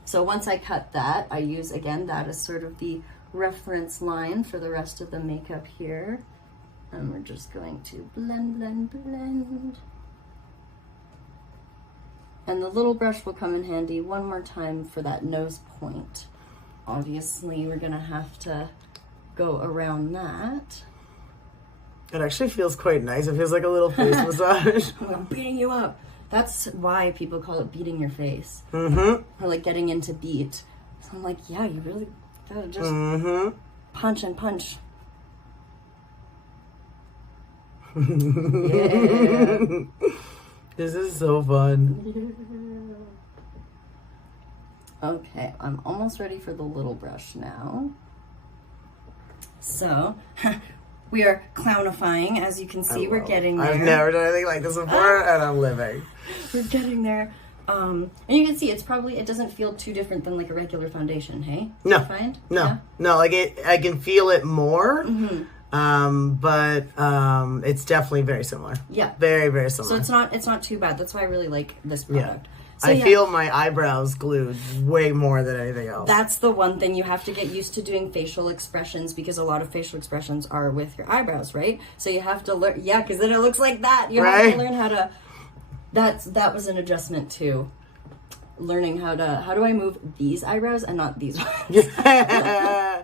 So once I cut that, I use, again, that as sort of the reference line for the rest of the makeup here. And we're just going to blend, blend, blend. And the little brush will come in handy one more time for that nose point. Obviously, we're gonna have to go around that. It actually feels quite nice. It feels like a little face massage. I'm beating you up. That's why people call it beating your face. Mm-hmm. Or like getting into beat. So I'm like, yeah, you really gotta just punch and punch. Yeah. This is so fun. Okay, I'm almost ready for the little brush now. So, we are clownifying. As you can see, we're getting there. I've never done anything like this before, and I'm living. We're getting there. And you can see it doesn't feel too different than like a regular foundation, hey? No. You find? No. Yeah? No, like I can feel it more. But it's definitely very similar. Yeah. Very, very similar. So it's not too bad. That's why I really like this product. So, I feel my eyebrows glued way more than anything else. That's the one thing you have to get used to doing facial expressions, because a lot of facial expressions are with your eyebrows, right? So you have to learn, because then it looks like that. You have to learn how to. That was an adjustment too. Learning how do I move these eyebrows and not these ones? Yeah.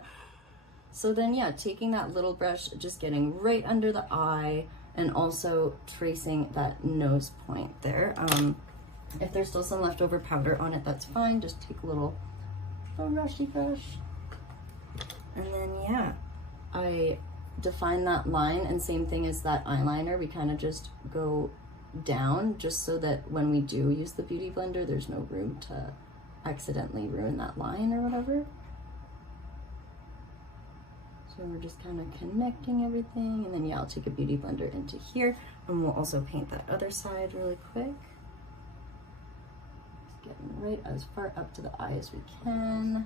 So then, taking that little brush, just getting right under the eye, and also tracing that nose point there. If there's still some leftover powder on it, that's fine. Just take a little brushy brush. And then, I define that line, and same thing as that eyeliner. We kind of just go down, just so that when we do use the Beauty Blender, there's no room to accidentally ruin that line or whatever. So we're just kind of connecting everything, and then I'll take a Beauty Blender into here, and we'll also paint that other side really quick. Just getting right as far up to the eye as we can.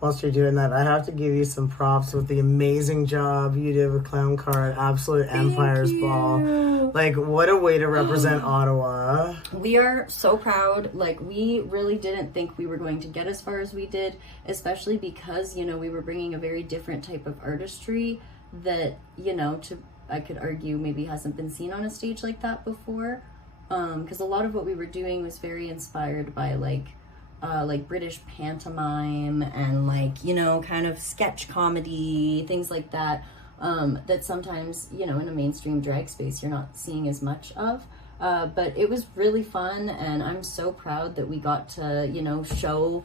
Whilst you're doing that, I have to give you some props with the amazing job you did with Clown Car at Absolute Empire's Ball. Like, what a way to represent Ottawa. We are so proud. Like, we really didn't think we were going to get as far as we did, especially because, we were bringing a very different type of artistry that, I could argue maybe hasn't been seen on a stage like that before. Because a lot of what we were doing was very inspired by, like British pantomime and kind of sketch comedy, things like that, that sometimes, in a mainstream drag space you're not seeing as much of. But it was really fun, and I'm so proud that we got to, show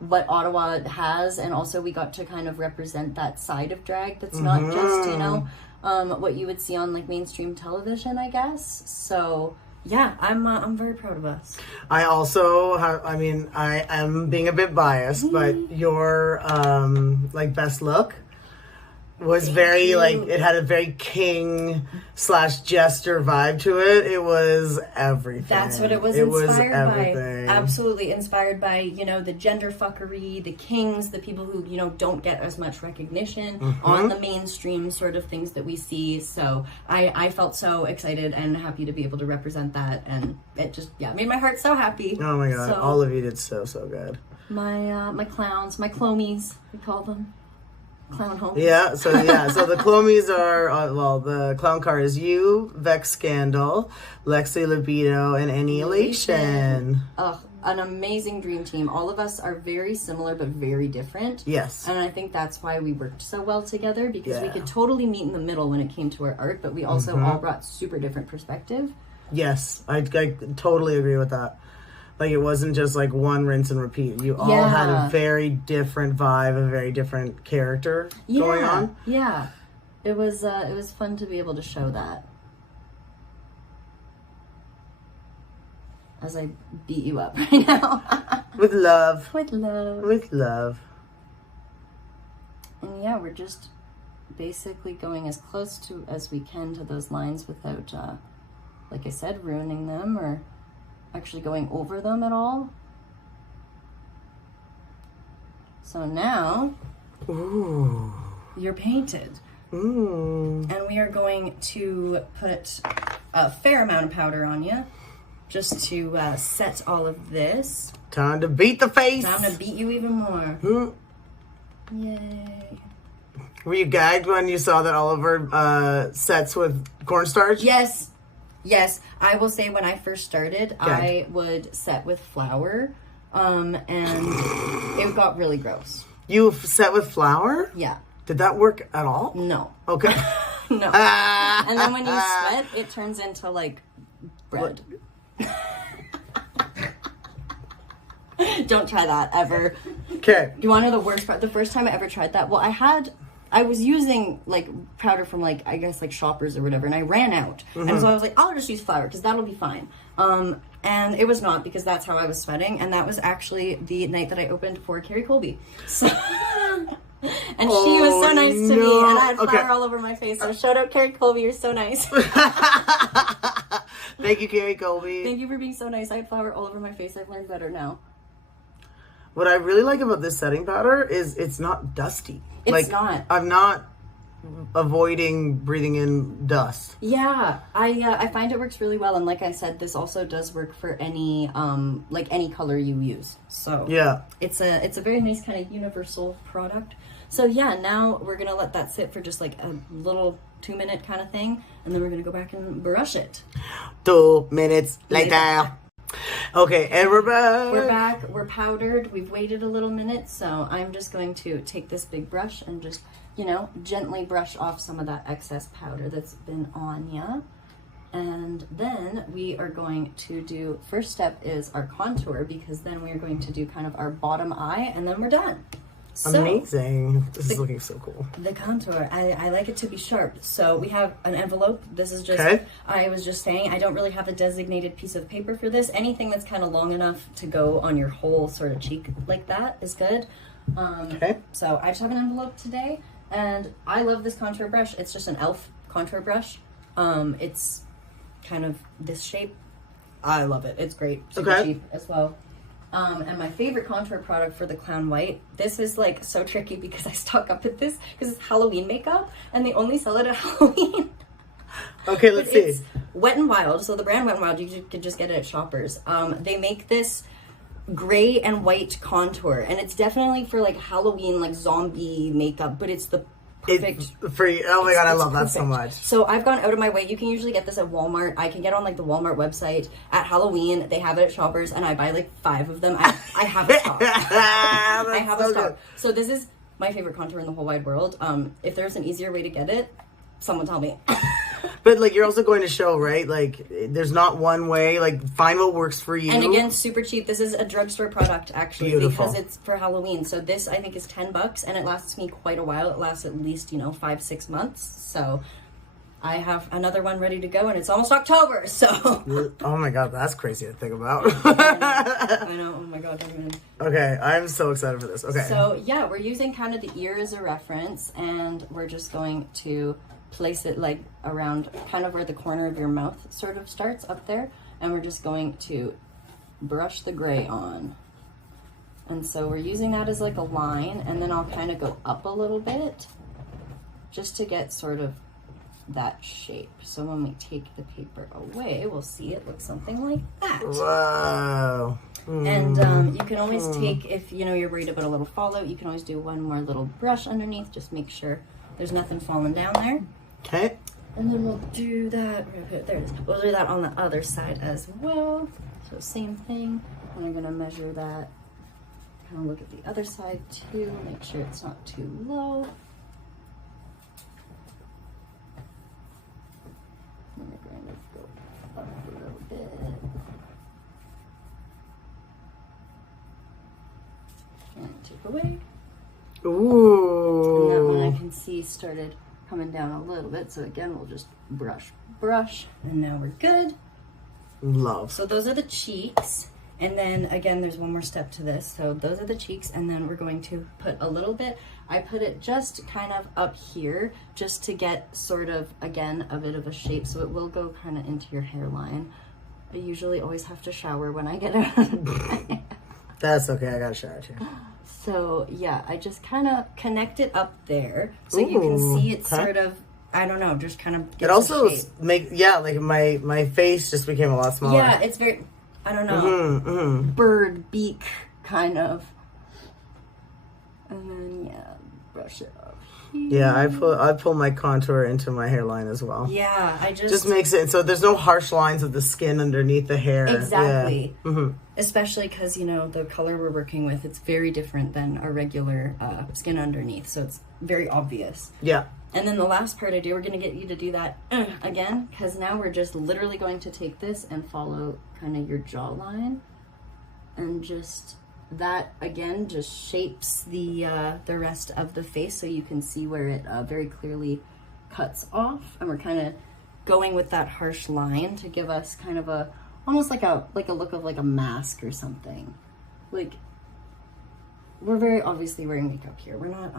what Ottawa has, and also we got to kind of represent that side of drag that's not just, what you would see on like mainstream television, I guess. So yeah, I'm very proud of us. I also have, I am being a bit biased, but your, best look was very, it had a very king/jester vibe to it. It was everything. That's what it was inspired by. Absolutely inspired by, the gender fuckery, the kings, the people who, don't get as much recognition on the mainstream sort of things that we see. So I felt so excited and happy to be able to represent that. And it just, made my heart so happy. Oh my God. So, all of you did so good. My clowns, my clomies, we call them. Clown home. Yeah, so the clomies are, the clown car is you, Vex Scandal, Lexi Libido, and Any Elation. An amazing dream team. All of us are very similar but very different. Yes. And I think that's why we worked so well together, because we could totally meet in the middle when it came to our art, but we also all brought super different perspective. Yes, I totally agree with that. Like, it wasn't just like one rinse and repeat. You all had a very different vibe, a very different character going on. Yeah, it was fun to be able to show that. As I beat you up right now. With love. With love. With love. And we're just basically going as close to as we can to those lines without, like I said, ruining them or actually going over them at all. So now, you're painted. Ooh. And we are going to put a fair amount of powder on you, just to set all of this. Time to beat the face. Time to beat you even more. Yay. Were you gagged when you saw that Oliver sets with cornstarch? Yes. Yes, I will say when I first started, I would set with flour, and it got really gross. You set with flour? Yeah. Did that work at all? No. Okay. No. And then when you sweat, it turns into like bread. Don't try that ever. Okay. You want to know the worst part? The first time I ever tried that, well, I was using like powder from like, I guess like Shoppers or whatever, and I ran out. And so I was like, I'll just use flour because that'll be fine. And it was not, because that's how I was sweating. And that was actually the night that I opened for Carrie Colby. So, and she was so nice to me, and I had flour all over my face. So shout out Carrie Colby, you're so nice. Thank you, Carrie Colby. Thank you for being so nice. I had flour all over my face. I've learned better now. What I really like about this setting powder is it's not dusty. It's not. I'm not avoiding breathing in dust. Yeah, I find it works really well, and like I said, this also does work for any like any color you use. So yeah, it's a very nice kind of universal product. So yeah, now we're gonna let that sit for just like a little 2-minute kind of thing, and then we're gonna go back and brush it. 2 minutes later. Okay, and we're back. We're back. We're powdered. We've waited a little minute, so I'm just going to take this big brush and just, you know, gently brush off some of that excess powder that's been on ya. And then we are going to do, first step is our contour, because then we are going to do kind of our bottom eye, and then we're done. So, amazing. This is looking so cool. The contour, I like it to be sharp. So we have an envelope. This is just, I was just saying, I don't really have a designated piece of paper for this. Anything that's kind of long enough to go on your whole sort of cheek like that is good. So I just have an envelope today, and I love this contour brush. It's just an e.l.f. contour brush. It's kind of this shape. I love it. It's great. Super cheap as well. And my favorite contour product for the Clown White, this is like so tricky because I stock up at this because it's Halloween makeup and they only sell it at Halloween. Okay, let's see. It's Wet n Wild. So the brand Wet n Wild, you can just get it at Shoppers. They make this gray and white contour, and it's definitely for like Halloween, like zombie makeup, but it's the perfect. Oh my god, I love that so much. So I've gone out of my way. You can usually get this at Walmart. I can get on like the Walmart website. At Halloween, they have it at Shoppers, and I buy like 5 of them. I have a stock. I have a stock. Good. So this is my favorite contour in the whole wide world. If there's an easier way to get it, someone tell me. But like, you're also going to show, right? Like, there's not one way. Like, find what works for you. And again, super cheap. This is a drugstore product, actually. Beautiful. Because it's for Halloween. So this, I think, is $10, and it lasts me quite a while. It lasts at least, 5-6 months. So I have another one ready to go, and it's almost October. So oh my god, that's crazy to think about. I know. Oh my god, okay, I'm so excited for this. Okay. So yeah, we're using kind of the ear as a reference, and we're just going to place it like around kind of where the corner of your mouth sort of starts up there, and we're just going to brush the gray on. And so we're using that as like a line, and then I'll kind of go up a little bit just to get sort of that shape. So when we take the paper away, we'll see it looks something like that. Wow. And you can always take, if you're worried about a little fallout, you can always do one more little brush underneath. Just make sure there's nothing falling down there. Okay. And then we'll do that. There it is. We'll do that on the other side as well. So same thing. And I'm gonna measure that. Kind of look at the other side too. Make sure it's not too low. And we're going to go up a little bit. And take away. Ooh. And that one I can see started coming down a little bit. So again, we'll just brush, and now we're good. Love. So those are the cheeks. And then again, there's one more step to this. So those are the cheeks, and then we're going to put a little bit. I put it just kind of up here, just to get sort of, again, a bit of a shape. So it will go kind of into your hairline. I usually always have to shower when I get out of the bed. That's okay, I got a shower too. So yeah, I just kind of connect it up there, so you can see it sort of, I don't know, just kind of. It also like my face just became a lot smaller. Yeah, it's very, I don't know, bird beak kind of. And then yeah, brush it off Yeah, I pull my contour into my hairline as well. Yeah, I Just makes it so there's no harsh lines of the skin underneath the hair. Exactly. Yeah. Mm-hmm. Especially because, you know, the color we're working with, it's very different than our regular skin underneath. So it's very obvious. Yeah. And then the last part I do, we're going to get you to do that again. Because now we're just literally going to take this and follow kind of your jawline. And just that, again, just shapes the rest of the face. So you can see where it very clearly cuts off. And we're kind of going with that harsh line to give us kind of a almost like a look of like a mask or something. Like, we're very obviously wearing makeup here. We're not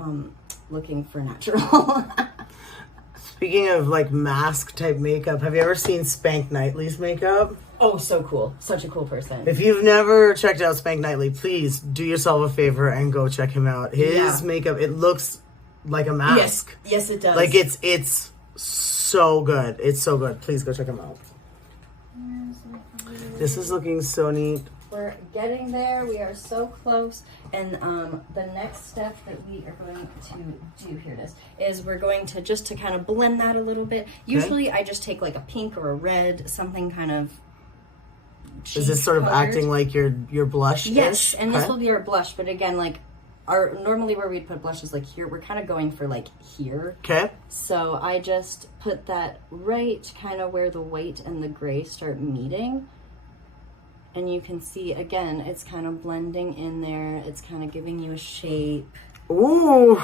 looking for natural. Speaking of like mask type makeup, have you ever seen Spank Knightley's makeup? Oh, so cool. Such a cool person. If you've never checked out Spank Knightley, please do yourself a favor and go check him out. His makeup, it looks like a mask. Yes, it does. Like it's so good. It's so good. Please go check him out. This is looking so neat. We're getting there. We are so close. And the next step that we are going to do, here it is we're going to just to kind of blend that a little bit. Usually I just take like a pink or a red, something kind of Is this sort of colored. acting like your blush? Yes, and this will be our blush. But again, like normally where we'd put blush is like here. We're kind of going for like here. Okay. So I just put that right kind of where the white and the gray start meeting. And you can see, again, it's kind of blending in there. It's kind of giving you a shape. Ooh.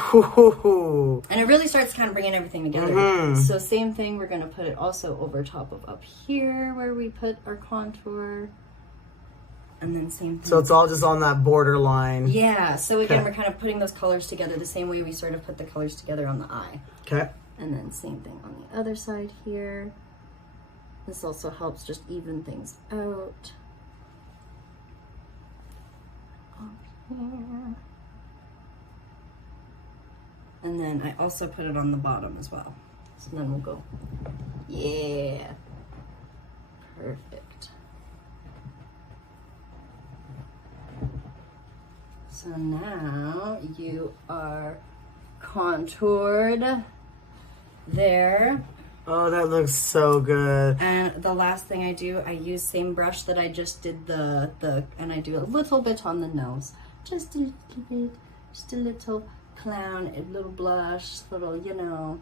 And it really starts kind of bringing everything together. Mm-hmm. So same thing, we're going to put it also over top of up here where we put our contour. And then same thing. So it's all just on that border line. Yeah, so again, Okay. we're kind of putting those colors together the same way we sort of put the colors together on the eye. Okay. And then same thing on the other side here. This also helps just even things out. Here. And then I also put it on the bottom as well. So then we'll go, yeah, perfect. So now you are contoured there. Oh, that looks so good. And the last thing I do, I use same brush that I just did and I do a little bit on the nose. Just a little bit, just a little clown, a little blush, little, you know.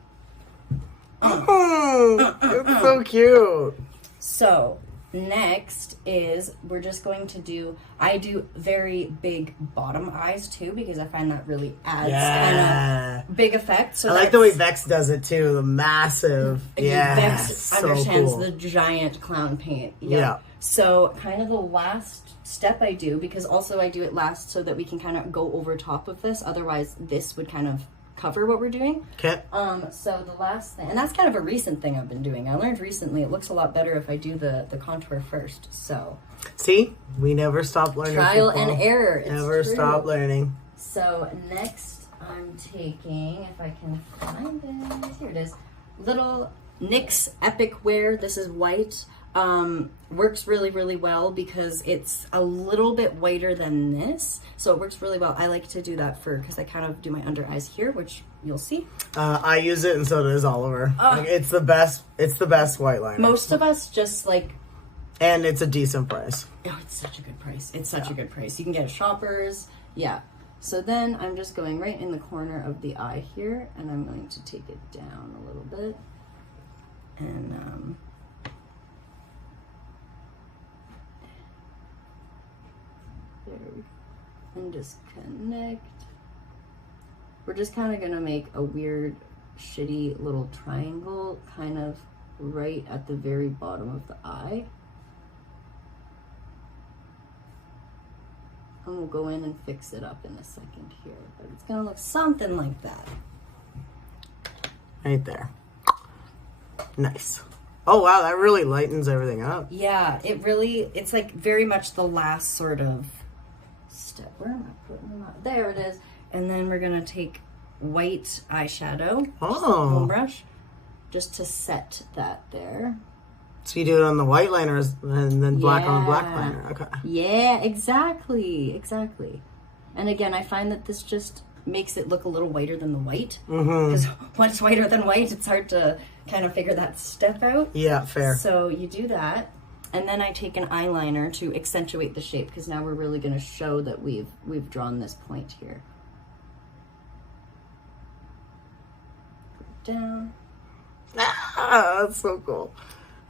Oh, it's so cute. So next is we're just going to I do very big bottom eyes too because I find that really adds kind of big effect. So I like the way Vex does it too. The massive. Yeah. Vex so understands cool. the giant clown paint. Yeah. So kind of the last step I do, because also I do it last so that we can kind of go over top of this. Otherwise this would kind of cover what we're doing. Okay. So the last thing, and that's kind of a recent thing I've been doing. I learned recently it looks a lot better if I do the contour first. So see, we never stop learning. trial people. and error. It's Never true. stop learning. So next I'm taking, if I can find it, here it is, little NYX Epic Wear. This is white. Works really, really well because it's a little bit whiter than this. So it works really well. I like to do that because I kind of do my under eyes here, which you'll see. I use it and so does Oliver. Like, it's the best. It's the best white liner. Most of us just like, and it's a decent price. oh, it's such a good price. It's such a good price. You can get it at Shoppers. Yeah. So then I'm just going right in the corner of the eye here, and I'm going to take it down a little bit. And there we go. And just connect. We're just kind of gonna make a weird, shitty little triangle kind of right at the very bottom of the eye. And we'll go in and fix it up in a second here, but it's gonna look something like that. Right there. Nice. Oh wow, that really lightens everything up. Yeah, it's like very much the last sort of step. Where am I putting them out? There it is. And then we're gonna take white eyeshadow, foam brush, just to set that there. So you do it on the white liners and then black on black liner. Okay. Yeah, exactly. And again, I find that this just makes it look a little whiter than the white. Because when it's whiter than white, it's hard to kind of figure that step out. Yeah, fair. So you do that. And then I take an eyeliner to accentuate the shape, because now we're really going to show that we've drawn this point here. Down. Ah, that's so cool.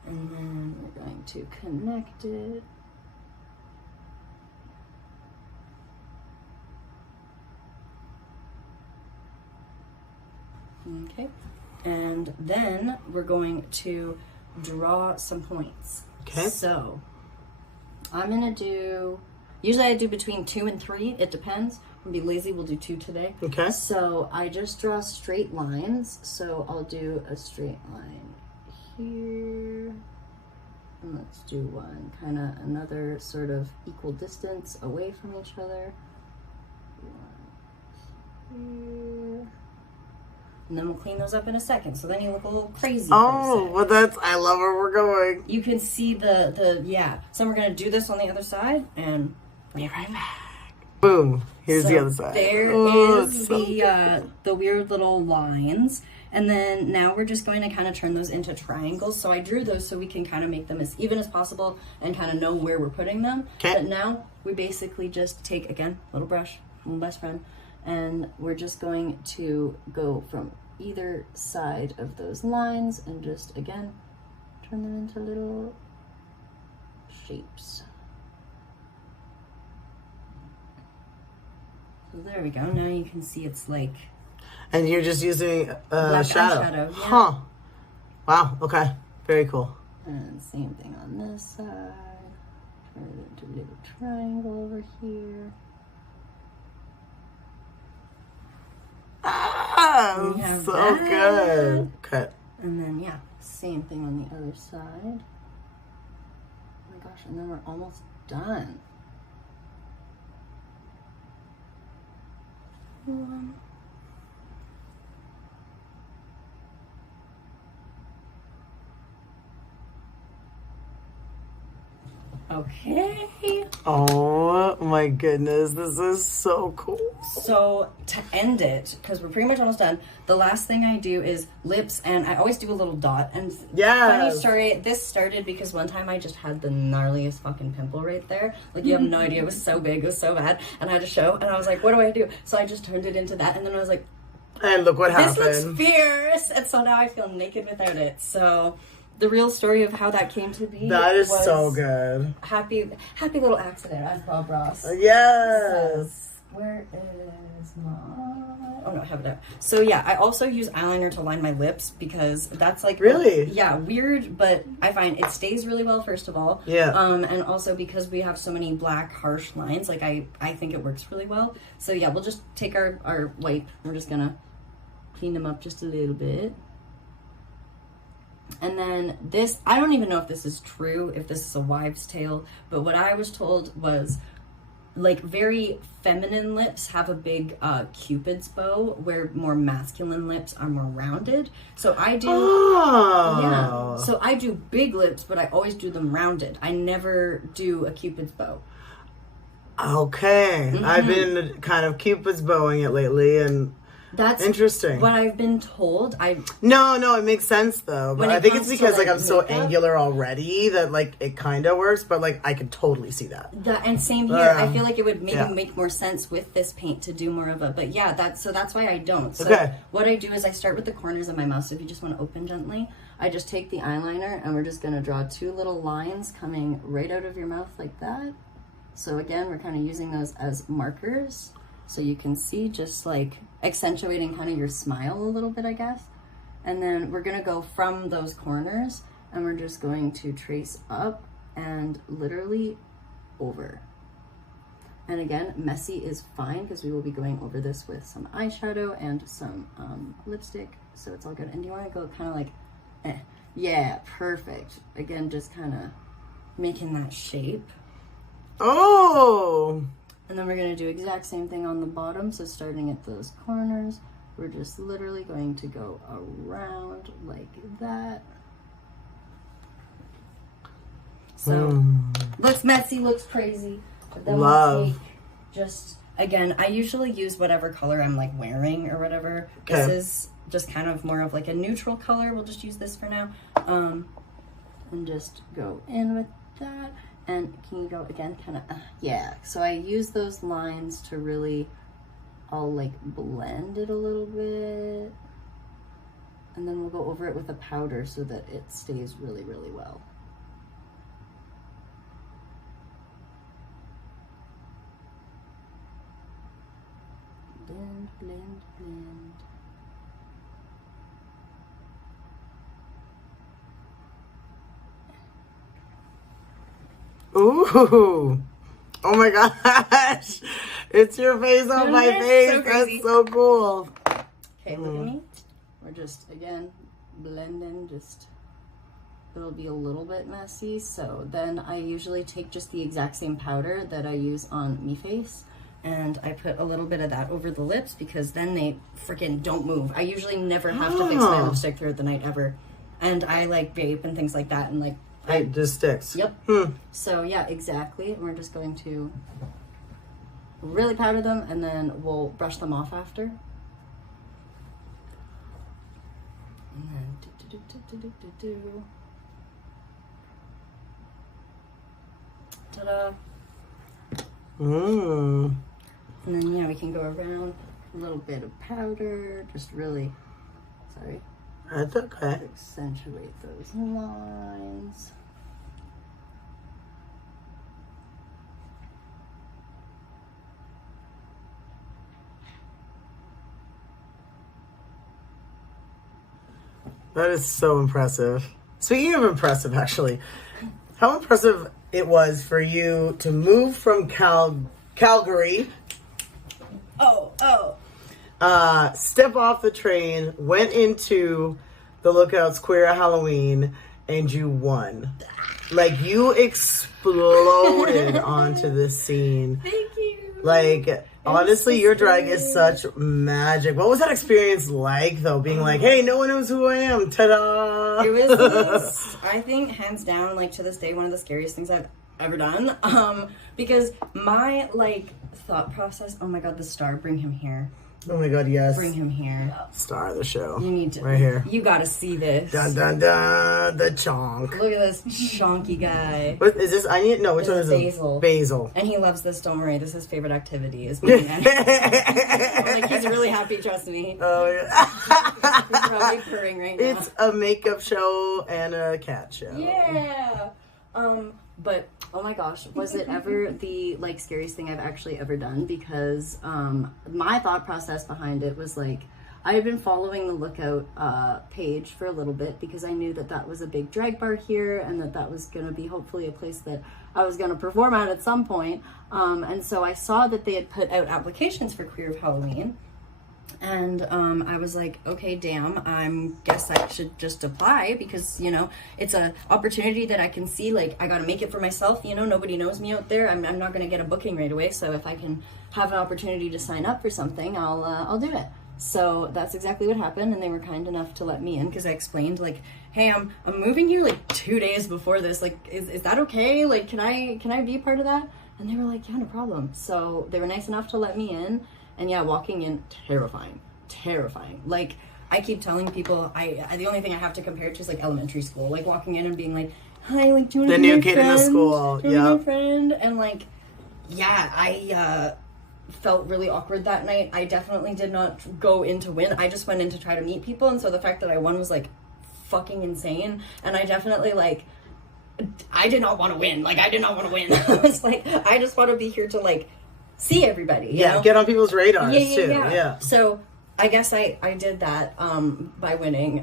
And then we're going to connect it. Okay. And then we're going to draw some points. Okay. So I'm going to do, usually I do between 2 and 3. It depends. We'll be lazy. We'll do 2 today. Okay. So I just draw straight lines. So I'll do a straight line here. And let's do one kind of another sort of equal distance away from each other. One here. And then we'll clean those up in a second. So then you look a little crazy. Oh, well I love where we're going. You can see yeah. So we're going to do this on the other side and be right back. Boom. Here's So the other side. There is so the weird little lines. And then now we're just going to kind of turn those into triangles. So I drew those so we can kind of make them as even as possible and kind of know where we're putting them. Okay. But now we basically just take, again, little brush, little best friend, and we're just going to go from either side of those lines and just, again, turn them into little shapes. So there we go. Now you can see it's like... And you're just using black shadow. eyeshadow, yeah. Huh. Wow. Okay. Very cool. And same thing on this side. Turn it into a little triangle over here. Ah, We have so that. good. Okay. And then, yeah, same thing on the other side. Oh my gosh, and then we're almost done. One. Okay. Oh my goodness, this is so cool. So to end it, because we're pretty much almost done, the last thing I do is lips, and I always do a little dot. And funny story, this started because one time I just had the gnarliest fucking pimple right there. Like, you have no idea, it was so big, it was so bad, and I had to show, and I was like, what do I do? So I just turned it into that, and then I was like, And look what happened. this looks fierce, and so now I feel naked without it. So the real story of how that came to be That is was so good. happy little accident, as Bob Ross Yes. says. Where is my... Oh no, I have it out. So yeah, I also use eyeliner to line my lips because that's like... Really? Yeah, weird, but I find it stays really well, first of all. Yeah. And also because we have so many black, harsh lines, like I think it works really well. So yeah, we'll just take our wipe. We're just gonna clean them up just a little bit. And then this, I don't even know if this is true, if this is a wives' tale, but what I was told was, like, very feminine lips have a big Cupid's bow, where more masculine lips are more rounded. So I do, yeah. So I do big lips, but I always do them rounded. I never do a Cupid's bow. Okay. I've been kind of Cupid's bowing it lately, and That's interesting. what I've been told. No, it makes sense though. But When I it think it's comes to, because like, I'm so makeup? angular already that like it kind of works. But like I could totally see that. And same here. I feel like it would maybe make more sense with this paint to do more of a. But yeah, that's why I don't. So what I do is I start with the corners of my mouth. So if you just want to open gently, I just take the eyeliner and we're just going to draw 2 little lines coming right out of your mouth like that. So again, we're kind of using those as markers. So you can see just like accentuating kind of your smile a little bit, I guess. And then we're going to go from those corners and we're just going to trace up and literally over. And again, messy is fine because we will be going over this with some eyeshadow and some lipstick. So it's all good. And do you want to go kind of like, yeah, perfect. Again, just kind of making that shape. Oh! And then we're going to do exact same thing on the bottom. So starting at those corners, we're just literally going to go around like that. So looks messy, looks crazy. But then we'll take just again, I usually use whatever color I'm like wearing or whatever. Okay. This is just kind of more of like a neutral color. We'll just use this for now. And just go in with that. And can you go again? Kind of, yeah. So I use those lines to really, I'll like blend it a little bit. And then we'll go over it with a powder so that it stays really, really well. Blend, blend, blend. Ooh. Oh my gosh. It's your face on my face. So crazy. That's so cool. Okay, look at me. We're just, again, blending, just, it'll be a little bit messy. So then I usually take just the exact same powder that I use on me face. And I put a little bit of that over the lips because then they freaking don't move. I usually never have to fix my lipstick throughout the night ever. And I like vape and things like that. And like, It just sticks. Yep. So yeah, exactly. And we're just going to really powder them and then we'll brush them off after. And then ta-da. Mmm. And then yeah, we can go around a little bit of powder, just really, sorry, That's okay. accentuate those lines. That is so impressive. Speaking of impressive, actually, how impressive it was for you to move from Calgary, step off the train, went into the Lookout's Queer Halloween, and you won. Like, you exploded onto this scene. Thank you. Like, honestly, your drag is such magic. What was that experience like, though? Being like, hey, no one knows who I am. Ta-da! It was, I think, hands down, like, to this day, one of the scariest things I've ever done. Because my, like, thought process, oh my god, the star, bring him here. Oh my god, yes. Bring him here. Star of the show. You need to. Right here. You gotta see this. Dun dun dun, the chonk. Look at this chonky guy. What is this? Onion? No, which This one is is basil. it? Basil. And he loves this, don't worry. This is his favorite activity, is being like, he's really happy, trust me. Oh, yeah. He's probably purring right now. It's a makeup show and a cat show. Yeah. But oh my gosh, was it ever the like scariest thing I've actually ever done? Because my thought process behind it was like, I had been following the Lookout page for a little bit because I knew that that was a big drag bar here and that that was going to be hopefully a place that I was going to perform at some point. And so I saw that they had put out applications for Queer of Halloween. And I was like, okay, damn, I guess I should just apply because, you know, it's an opportunity that I can see, like, I got to make it for myself, you know, nobody knows me out there. I'm not going to get a booking right away. So if I can have an opportunity to sign up for something, I'll do it. So that's exactly what happened. And they were kind enough to let me in because I explained, like, hey, I'm moving here like 2 days before this. Like, is that okay? Like, can I be a part of that? And they were like, yeah, no problem. So they were nice enough to let me in. And yeah, walking in, terrifying. Like, I keep telling people, the only thing I have to compare it to is like elementary school. Like walking in and being like, hi, like, do you want to be my friend? The new kid in the school, yeah. My friend? And like, yeah, I felt really awkward that night. I definitely did not go in to win. I just went in to try to meet people. And so the fact that I won was like fucking insane. And I definitely like, I did not want to win. Like, I did not want to win. I was like, I just want to be here to like, see everybody. You know? Get on people's radars too. Yeah. So I guess I did that by winning,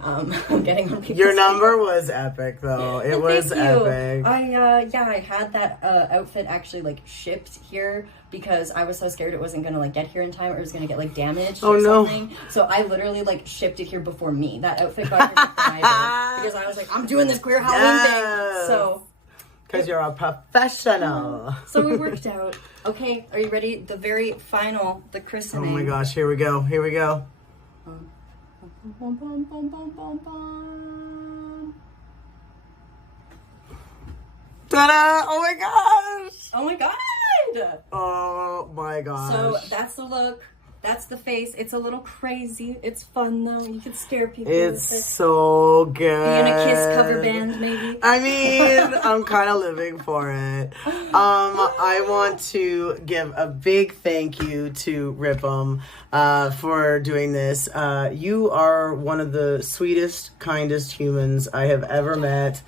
getting on people's Your number was epic though. It was epic. I had that outfit actually like shipped here because I was so scared it wasn't gonna like get here in time or it was gonna get like damaged or something. So I literally like shipped it here before me. That outfit got here before I did because I was like, I'm doing this Queer Halloween thing. So because you're a professional. So we worked out. Okay, are you ready? The very final, the christening. Oh my gosh, here we go. Ta-da! Oh my gosh! Oh my god! Oh my gosh. So that's the look. That's the face. It's a little crazy. It's fun though. You can scare people. It's with it. so good. Be in a Kiss cover band, maybe. I mean, I'm kind of living for it. I want to give a big thank you to Rip'em for doing this. You are one of the sweetest, kindest humans I have ever met.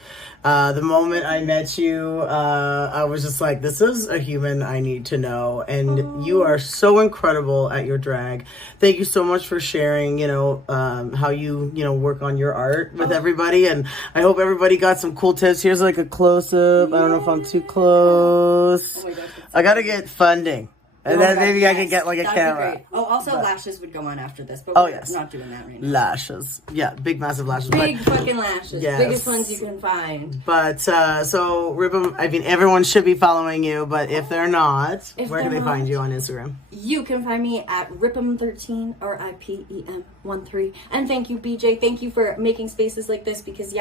The moment I met you, I was just like, this is a human I need to know. And you are so incredible at your drag. Thank you so much for sharing, how you work on your art with everybody. And I hope everybody got some cool tips. Here's like a close-up. I don't know if I'm too close. Oh my gosh, I got to get funding. And then maybe I can get like a That'd be camera. great. Oh, also lashes would go on after this, but we're not doing that right now. Lashes. Yeah, big, massive lashes. Big fucking lashes. Yes. Biggest ones you can find. But, so, Rip'em, I mean, everyone should be following you, but if they're not, where can they find you on Instagram? You can find me at Rip'em13, RIPEM13. And thank you, BJ. Thank you for making spaces like this because,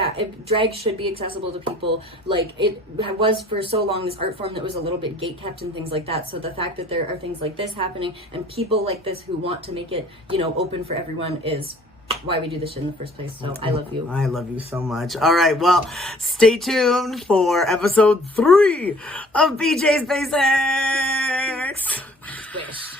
drag should be accessible to people. Like, it was for so long this art form that was a little bit gatekept and things like that. So the fact that there are things like this happening and people like this who want to make it, open for everyone is why we do this shit in the first place. So I love you. I love you so much. All right, well, stay tuned for episode 3 of BJ's Basics. Wish.